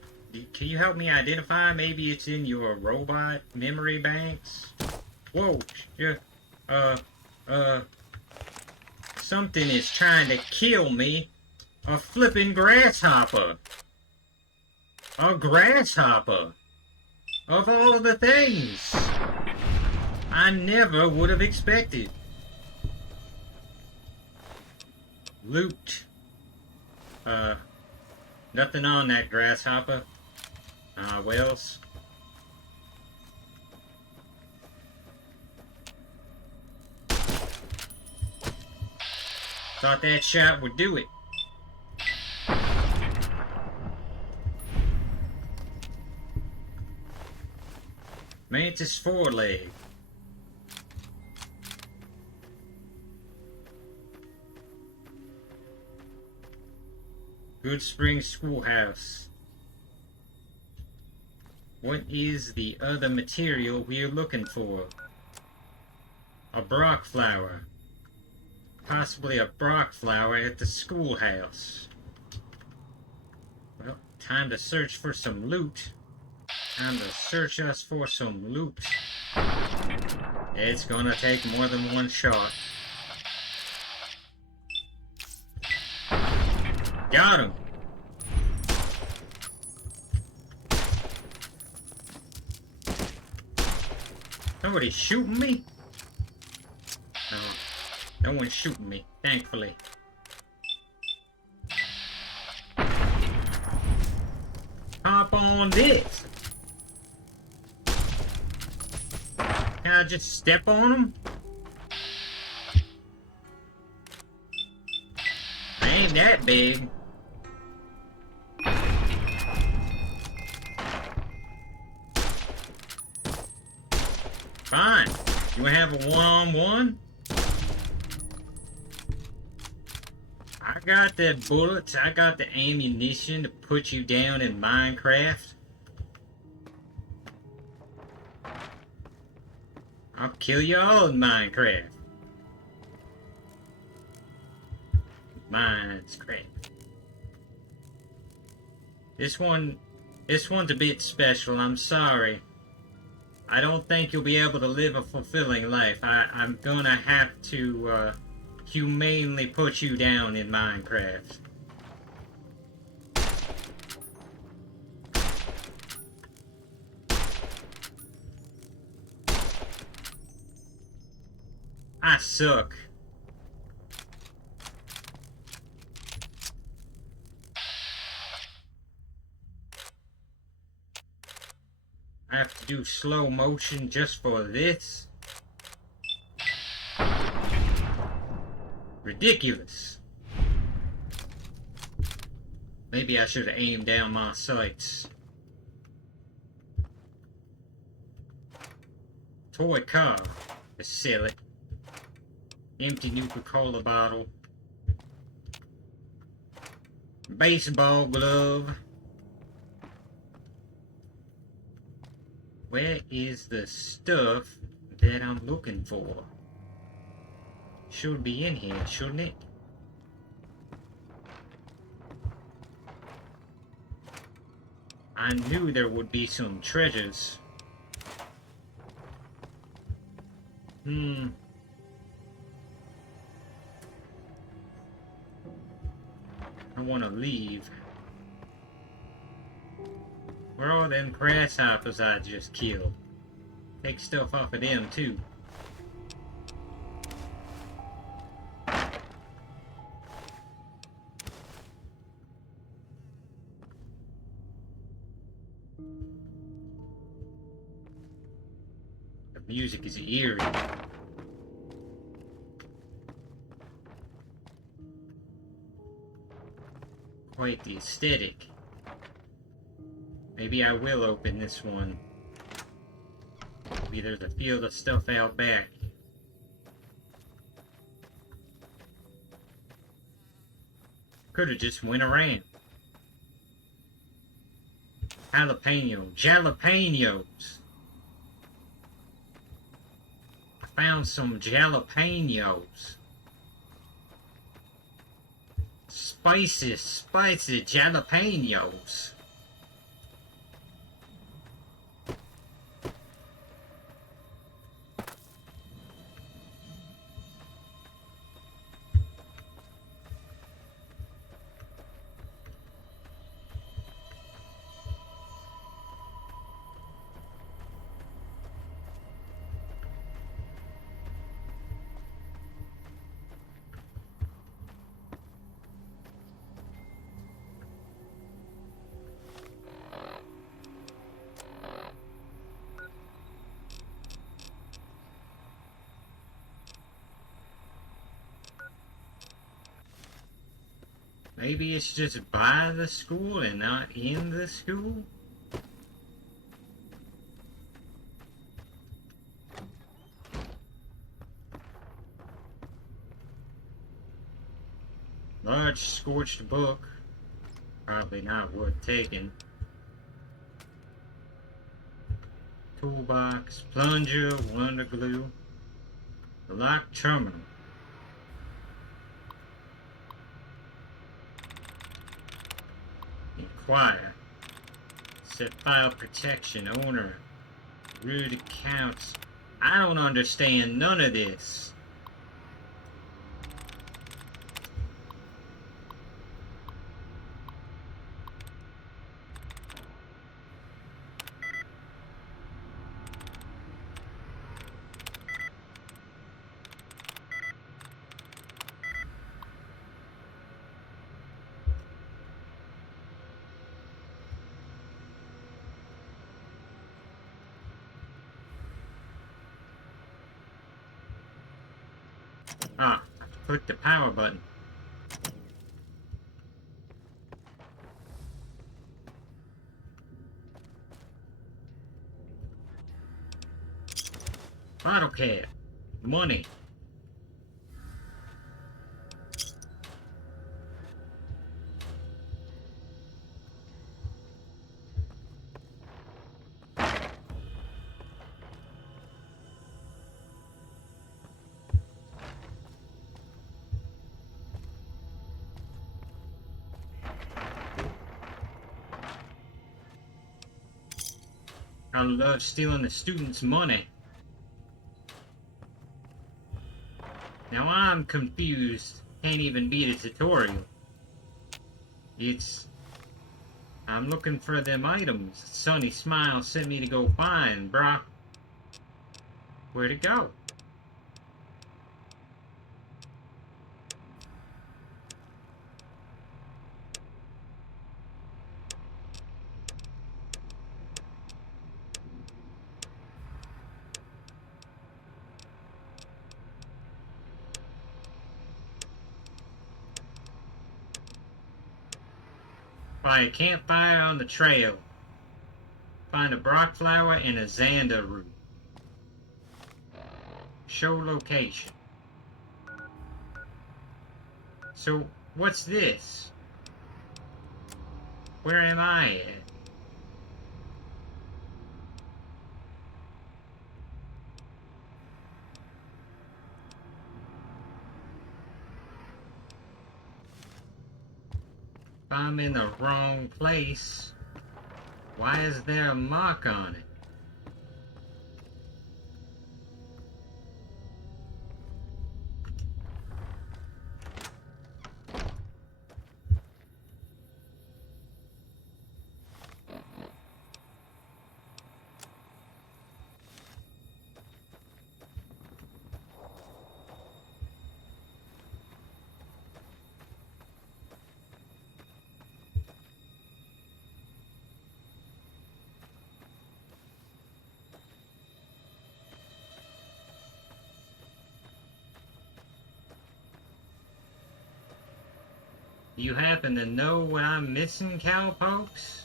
Can you help me identify? Maybe it's in your robot memory banks? Whoa, something is trying to kill me. A flippin' grasshopper. A grasshopper. Of all the things I never would have expected. Loot. Nothing on that grasshopper. Wells. Thought that shot would do it. Mantis foreleg. Good Springs Schoolhouse. What is the other material we're looking for? A Brock flower. Possibly a Brock flower at the schoolhouse. Well, time to search for some loot. Time to search us for some loot. It's gonna take more than one shot. Got him! Somebody's shooting me? No, no one's shooting me, thankfully. Hop on this! Can I just step on him? I ain't that big. Fine. You wanna have a one-on-one? I got the bullets, I got the ammunition to put you down in Minecraft. I'll kill you all in Minecraft. Minecraft. This one's a bit special, I'm sorry. I don't think you'll be able to live a fulfilling life. I'm gonna have to, humanely put you down in Minecraft. I suck. I have to do slow motion just for this. Ridiculous. Maybe I should have aimed down my sights. Toy car. To sell it. Empty Nuka-Cola bottle. Baseball glove. Where is the stuff that I'm looking for? Should be in here, shouldn't it? I knew there would be some treasures. I want to leave. Where are all them grasshoppers I just killed? Take stuff off of them too. The music is eerie. Quite the aesthetic. Maybe I will open this one. Maybe there's a field of stuff out back. Could've just went around. Jalapenos. I found some jalapenos. Spicy jalapenos. Maybe it's just by the school and not in the school? Large scorched book. Probably not worth taking. Toolbox, plunger, wonder glue. The locked terminal. Inquire. Set file protection, owner. Root accounts. I don't understand none of this. Ah, I clicked the power button. Bottle cap. Money. I love stealing the students' money. Now I'm confused. Can't even beat a tutorial. I'm looking for them items. Sunny Smile sent me to go find, brah. Where'd it go? By a campfire on the trail. Find a Brock flower and a Xander root. Show location. So, what's this? Where am I at? If I'm in the wrong place, Why is there a mark on it? You happen to know what I'm missing, cowpokes?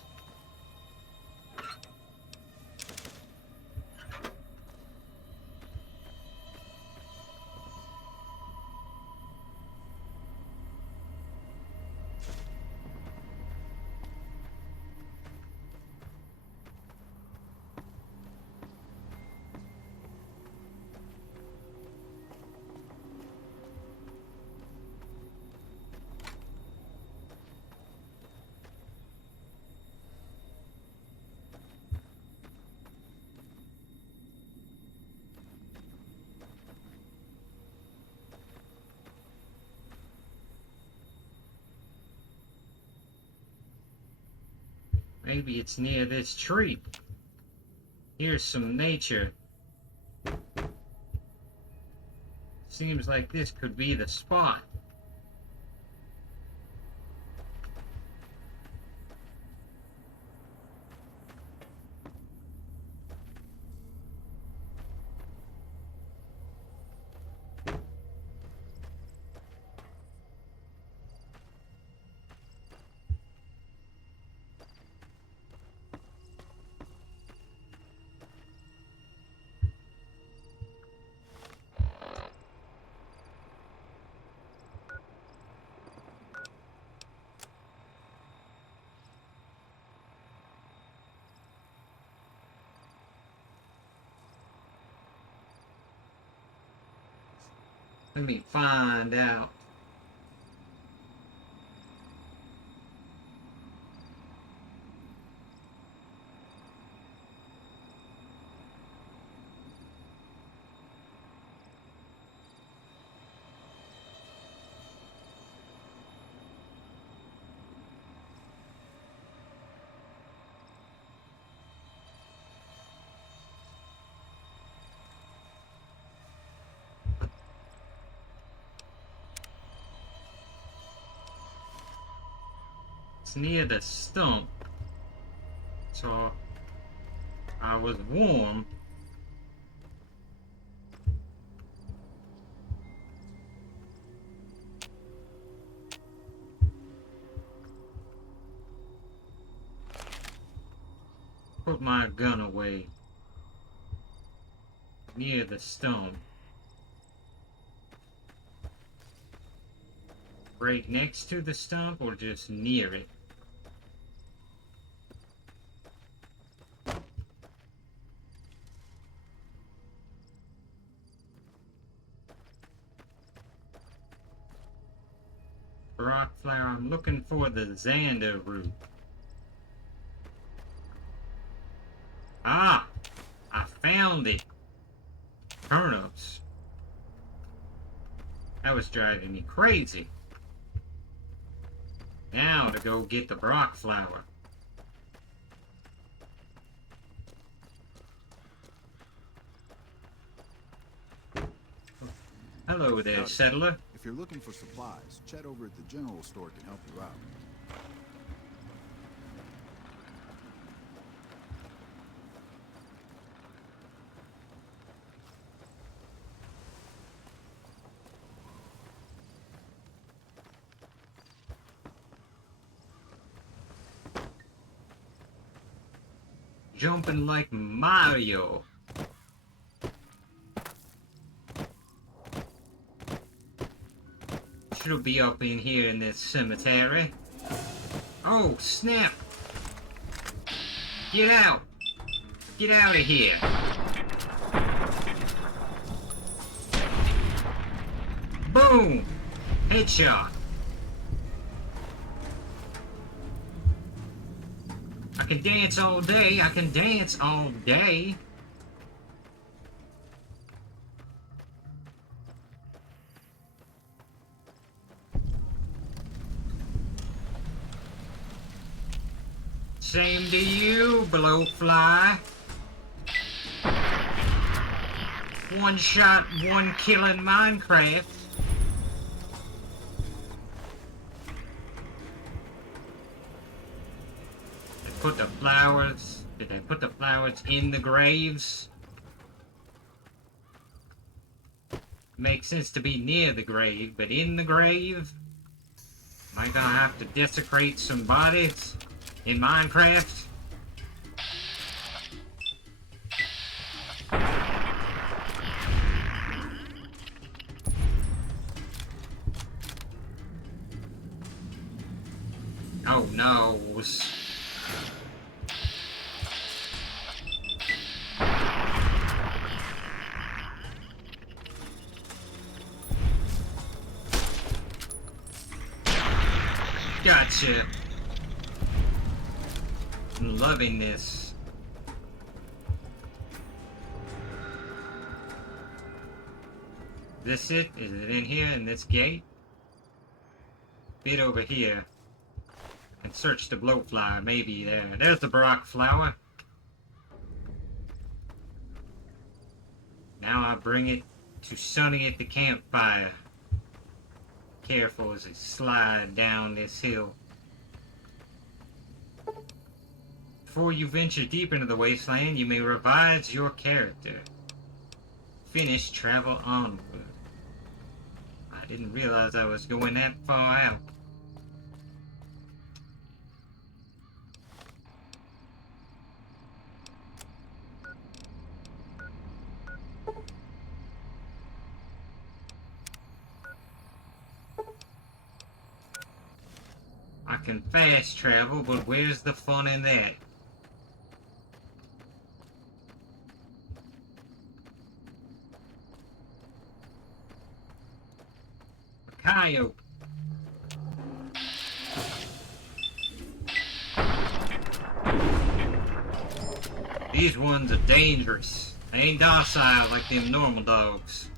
Maybe it's near this tree. Here's some nature. Seems like this could be the spot. Let me find out. It's near the stump, so I was warm. Put my gun away near the stump. Right next to the stump or just near it? Rock flower, I'm looking for the Xander root. Ah! I found it! Turnips. That was driving me crazy. Now to go get the Brock flower. Hello there, Howdy. settler. If you're looking for supplies, chat over at the general store can help you out. Jumping like Mario. Should be up in here in this cemetery. Oh, snap! Get out! Get out of here! Boom! Headshot! I can dance all day. I can dance all day. Same to you, blowfly. One shot, one kill in Minecraft. They put the flowers. Did they put the flowers in the graves? Makes sense to be near the grave, but in the grave? Am I gonna have to desecrate some bodies in Minecraft? Oh no. Gotcha. I'm loving this. This it? Is it in here in this gate? Bit over here. And search the blowfly, maybe there. There's the Baroque flower. Now I bring it to Sonny at the campfire. Careful as I slide down this hill. Before you venture deep into the wasteland, you may revise your character. Finish, travel onward. I didn't realize I was going that far out. I can fast travel, but where's the fun in that? A coyote. These ones are dangerous. They ain't docile like them normal dogs.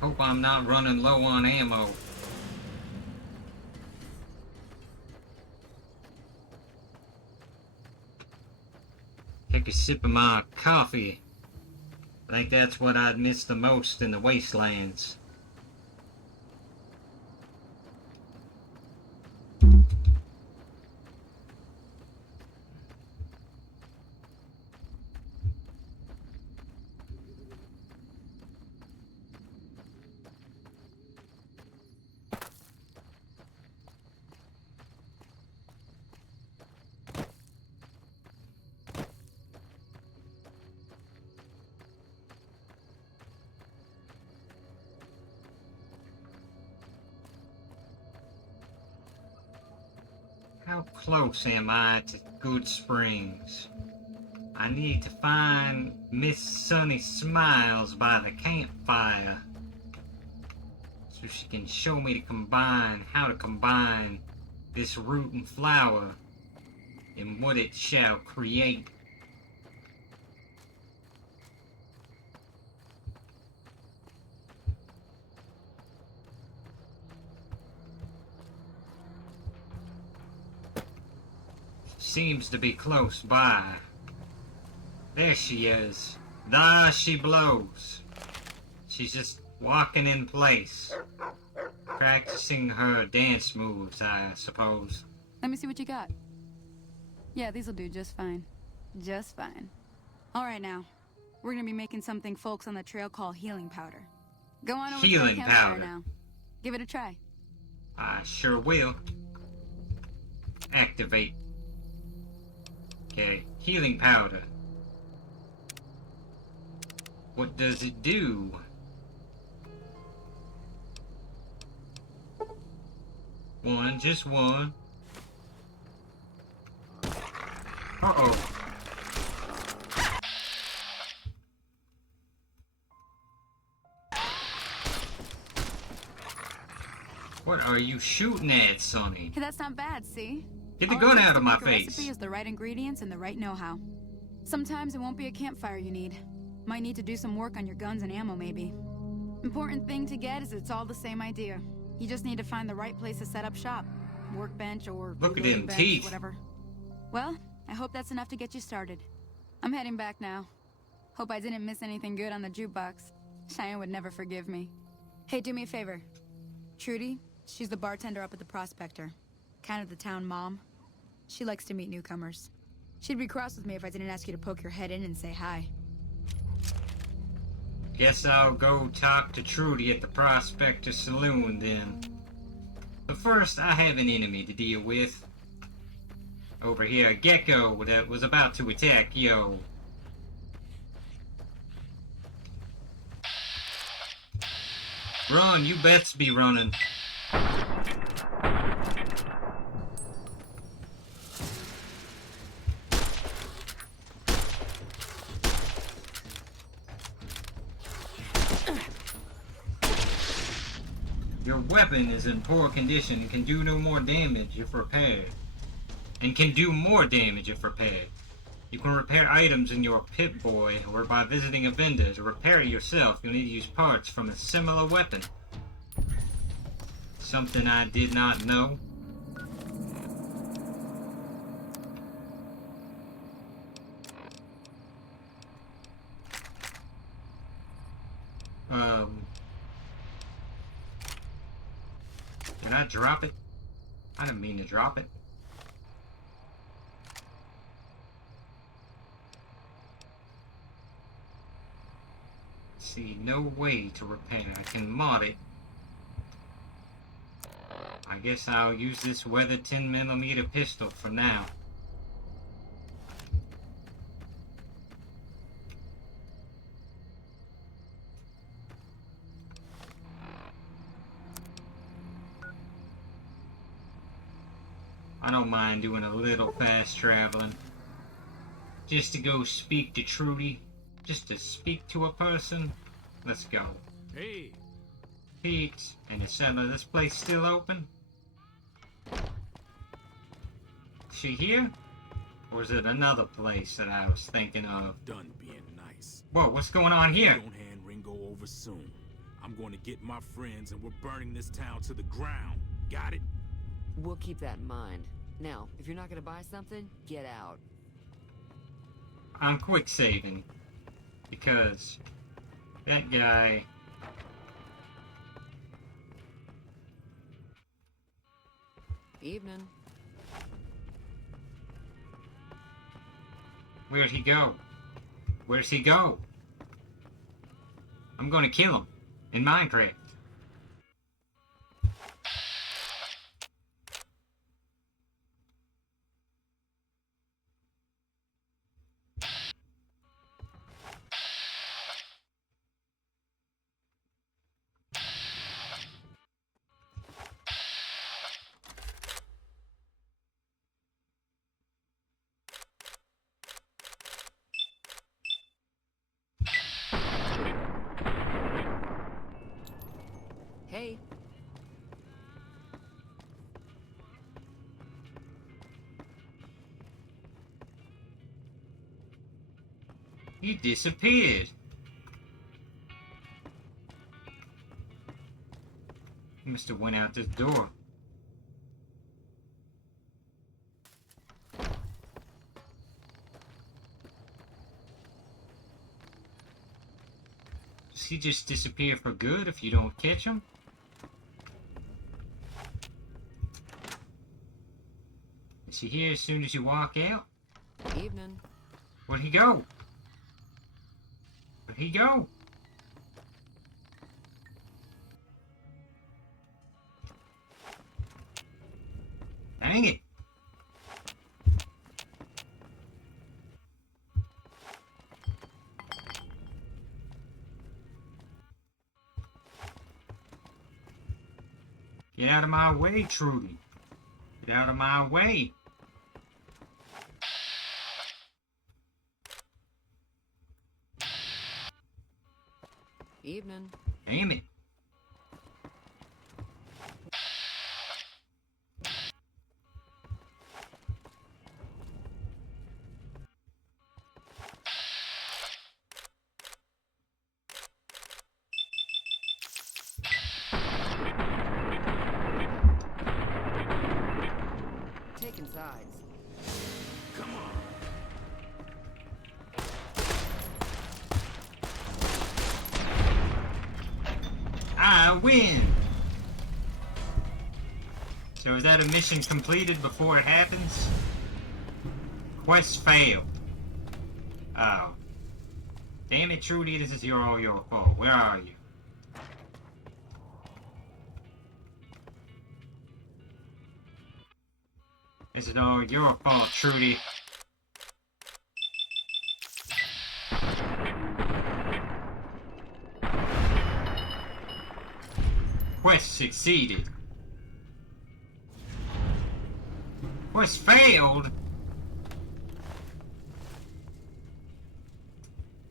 Hope I'm not running low on ammo. Take a sip of my coffee. I think that's what I'd miss the most in the wastelands. How close am I to Good Springs? I need to find Miss Sunny Smiles by the campfire so she can show me how to combine this root and flower and what it shall create. Seems to be close by. There she is. There she blows. She's just walking in place. Practicing her dance moves, I suppose. Let me see what you got. Yeah, these'll do just fine. Just fine. Alright now. We're gonna be making something folks on the trail call healing powder. Go on over to the Healing campfire powder. now. Give it a try. I sure will. Activate. Okay, healing powder. What does it do? One, just one. Uh-oh. What are you shooting at, Sonny? Hey, that's not bad, see? Get the All it gun takes out to of my make a face. recipe is the right ingredients and the right know-how. Sometimes it won't be a campfire you need. Might need to do some work on your guns and ammo, maybe. Important thing to get is it's all the same idea. You just need to find the right place to set up shop. Workbench or Look at utility them bench, teeth. whatever. Well, I hope that's enough to get you started. I'm heading back now. Hope I didn't miss anything good on the jukebox. Cheyenne would never forgive me. Hey, do me a favor. Trudy, she's the bartender up at the Prospector. Kind of the town mom. She likes to meet newcomers. She'd be cross with me if I didn't ask you to poke your head in and say hi. Guess I'll go talk to Trudy at the Prospector Saloon then. But first, I have an enemy to deal with. Over here, a gecko that was about to attack Yo. Run, you bets be running. Your weapon is in poor condition and can do no more damage if repaired. And can do more damage if repaired. You can repair items in your Pip-Boy or by visiting a vendor. To repair it yourself, you'll need to use parts from a similar weapon. Something I did not know. Did I drop it? I didn't mean to drop it. See, no way to repair. I can mod it. I guess I'll use this weathered 10mm pistol for now. I don't mind doing a little fast traveling. Just to go speak to Trudy. Just to speak to a person. Let's go. Hey, Pete, and is this place still open? Is she here? Or is it another place that I was thinking of? done being nice. Whoa, what's going on here? Don't hand Ringo over soon. I'm going to get my friends and we're burning this town to the ground. Got it? We'll keep that in mind. Now, if you're not gonna buy something, get out. I'm quick saving. Because that guy... Evening. Where'd he go? Where's he go? I'm gonna kill him. In Minecraft. Hey. He disappeared. He must have went out this door. Does he just disappear for good if you don't catch him? Is he here as soon as you walk out? Evening. Where'd he go? Where'd he go? Dang it. Get out of my way, Trudy. Get out of my way. Evening. Damn it. sides. Come on. I win! So is that a mission completed before it happens? Quest failed. Oh. Damn it, Trudy, this is all your fault. Where are you? This is all your fault, Trudy. Quest succeeded. Quest failed?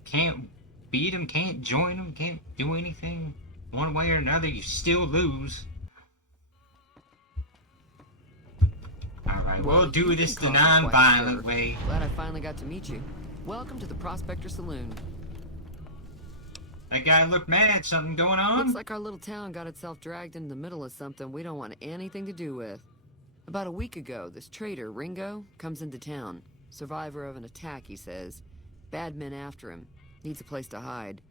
Can't beat him, can't join him, can't do anything. One way or another, you still lose. Alright, Well, we'll do you've this the been causing quite a non-violent stir. way. Glad I finally got to meet you. Welcome to the Prospector Saloon. That guy looked mad. Something going on? Looks like our little town got itself dragged into the middle of something we don't want anything to do with. About a week ago, this trader, Ringo, comes into town. Survivor of an attack, he says. Bad men after him. Needs a place to hide.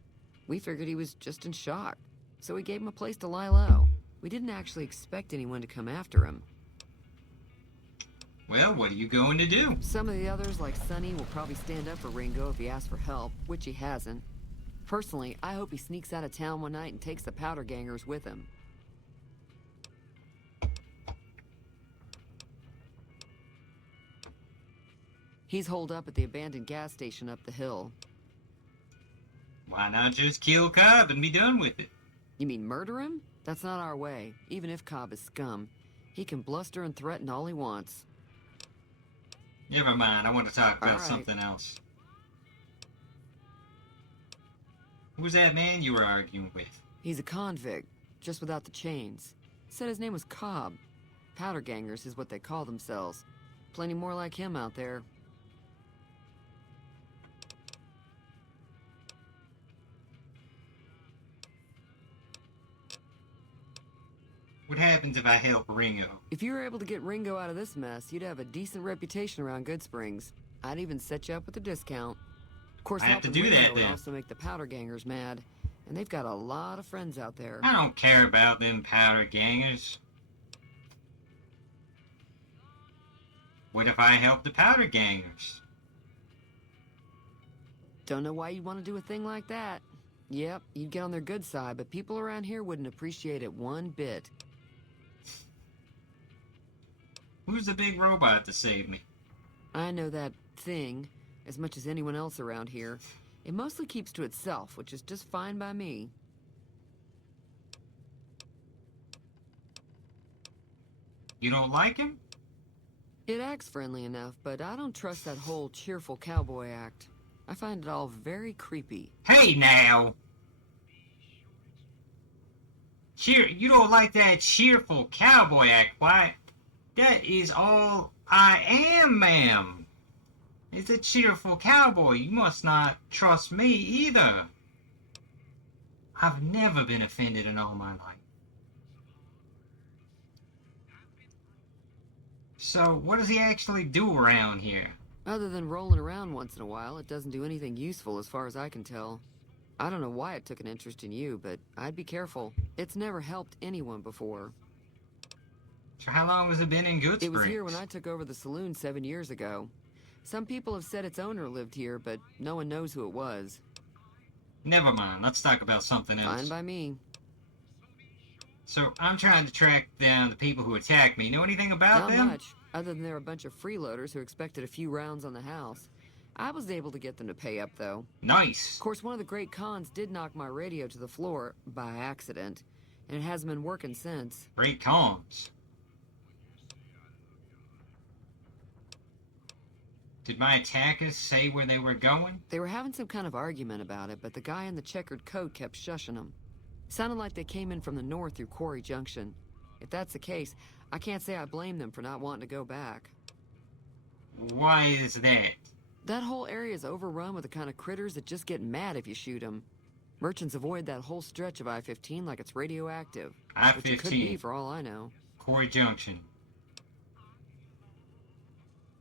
We figured he was just in shock, so we gave him a place to lie low. We didn't actually expect anyone to come after him. Well, what are you going to do? Some of the others, like Sonny, will probably stand up for Ringo if he asks for help, which he hasn't. Personally, I hope he sneaks out of town one night and takes the powder gangers with him. He's holed up at the abandoned gas station up the hill. Why not just kill Cobb and be done with it? You mean murder him? That's not our way, even if Cobb is scum. He can bluster and threaten all he wants. Never mind, I want to talk about All right. something else. Who was that man you were arguing with? He's a convict, just without the chains. Said his name was Cobb. Powder gangers is what they call themselves. Plenty more like him out there. What happens if I help Ringo? If you were able to get Ringo out of this mess, you'd have a decent reputation around Good Springs. I'd even set you up with a discount. Of course, I have to helping do that, Ringo would then. also make the powder gangers mad. And they've got a lot of friends out there. I don't care about them powder gangers. What if I help the powder gangers? Don't know why you'd want to do a thing like that. Yep, you'd get on their good side, but people around here wouldn't appreciate it one bit. Who's the big robot to save me? I know that thing as much as anyone else around here. It mostly keeps to itself, which is just fine by me. You don't like him? It acts friendly enough, but I don't trust that whole cheerful cowboy act. I find it all very creepy. Hey now! You don't like that cheerful cowboy act, why? That is all I am, ma'am. It's a cheerful cowboy. You must not trust me either. I've never been offended in all my life. So, what does he actually do around here? Other than rolling around once in a while, it doesn't do anything useful as far as I can tell. I don't know why it took an interest in you, but I'd be careful. It's never helped anyone before. So how long has it been in Good Springs? It was here when I took over the saloon 7 years ago. Some people have said its owner lived here, but no one knows who it was. Never mind, let's talk about something else. Fine by me. So, I'm trying to track down the people who attacked me. Know anything about them? Not much, other than they're a bunch of freeloaders who expected a few rounds on the house. I was able to get them to pay up, though. Nice. Of course, one of the great cons did knock my radio to the floor by accident, and it hasn't been working since. Great cons. Did my attackers say where they were going? They were having some kind of argument about it, but the guy in the checkered coat kept shushing them. Sounded like they came in from the north through Quarry Junction. If that's the case, I can't say I blame them for not wanting to go back. Why is that? That whole area is overrun with the kind of critters that just get mad if you shoot them. Merchants avoid that whole stretch of I-15 like it's radioactive. I-15. Which it could be for all I know. Quarry Junction.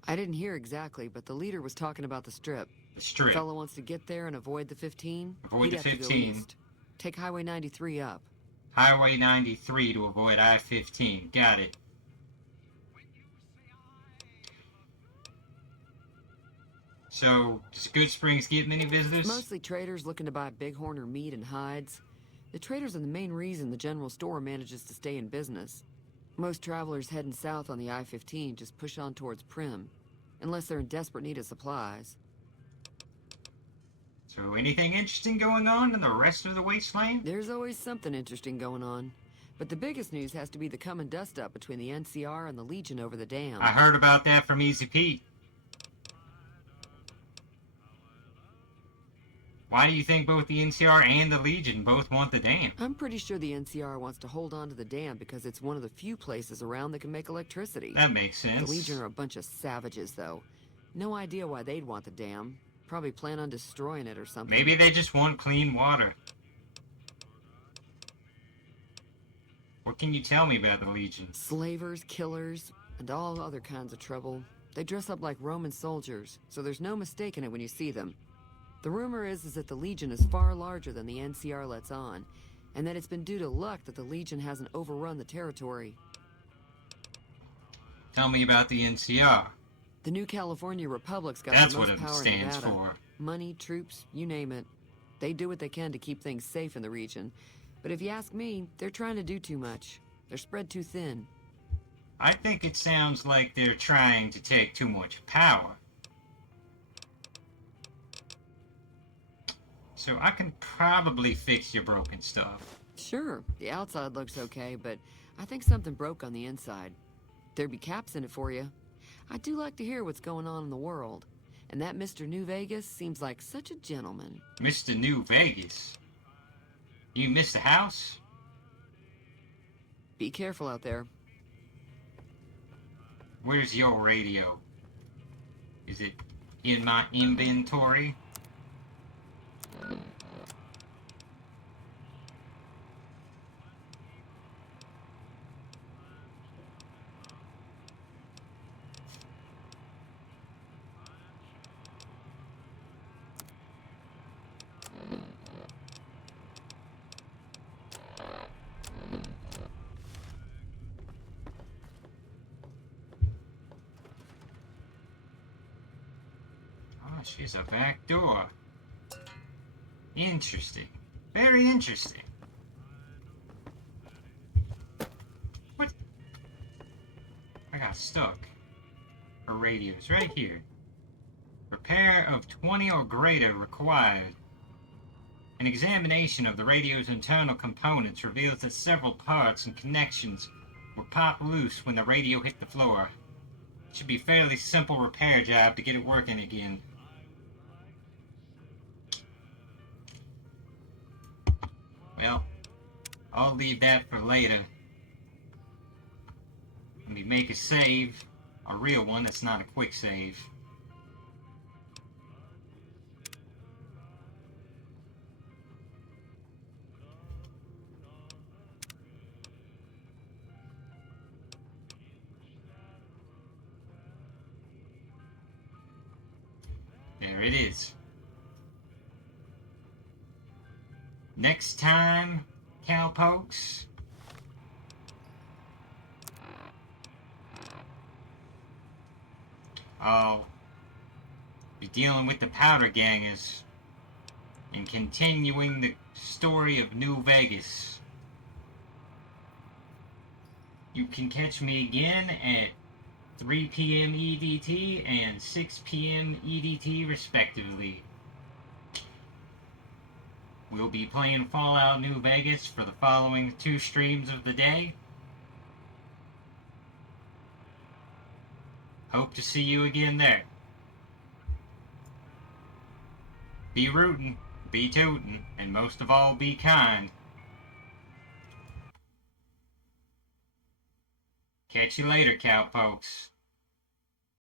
I didn't hear exactly, but the leader was talking about the Strip. The Strip. The fellow wants to get there and avoid the 15. Avoid He'd the have to go 15. east. Take Highway 93 up. Highway 93 to avoid I-15. Got it. So, does Good Springs get many visitors? Mostly traders looking to buy bighorn or meat and hides. The traders are the main reason the general store manages to stay in business. Most travelers heading south on the I-15 just push on towards Prim, unless they're in desperate need of supplies. So, anything interesting going on in the rest of the wasteland? There's always something interesting going on. But the biggest news has to be the coming dust-up between the NCR and the Legion over the dam. I heard about that from Easy Pete. Why do you think both the NCR and the Legion both want the dam? I'm pretty sure the NCR wants to hold on to the dam because it's one of the few places around that can make electricity. That makes sense. The Legion are a bunch of savages, though. No idea why they'd want the dam. Probably plan on destroying it or something. Maybe they just want clean water. What can you tell me about the Legion? Slavers, killers, and all other kinds of trouble. They dress up like Roman soldiers, so there's no mistaking it when you see them. The rumor is that the Legion is far larger than the NCR lets on, and that it's been due to luck that the Legion hasn't overrun the territory. Tell me about the NCR. The New California Republic's got That's the most what it power in stands Nevada. for. Money, troops, you name it. They do what they can to keep things safe in the region. But if you ask me, they're trying to do too much. They're spread too thin. I think it sounds like they're trying to take too much power. So I can probably fix your broken stuff. Sure, the outside looks okay, but I think something broke on the inside. There'd be caps in it for you. I do like to hear what's going on in the world. And that Mr. New Vegas seems like such a gentleman. Mr. New Vegas? You missed the house? Be careful out there. Where's your radio? Is it in my inventory? Oh, she's a back door. Interesting. Very interesting. What? I got stuck. Her radio's right here. Repair of 20 or greater required. An examination of the radio's internal components reveals that several parts and connections were popped loose when the radio hit the floor. It should be a fairly simple repair job to get it working again. Well, I'll leave that for later. Let me make a save. A real one that's not a quick save. There it is. Next time, cowpokes, I'll be dealing with the powder gangers and continuing the story of New Vegas. You can catch me again at 3 p.m. EDT and 6 p.m. EDT respectively. We'll be playing Fallout New Vegas for the following 2 streams of the day. Hope to see you again there. Be rootin', be tootin', and most of all, be kind. Catch you later, cowpokes.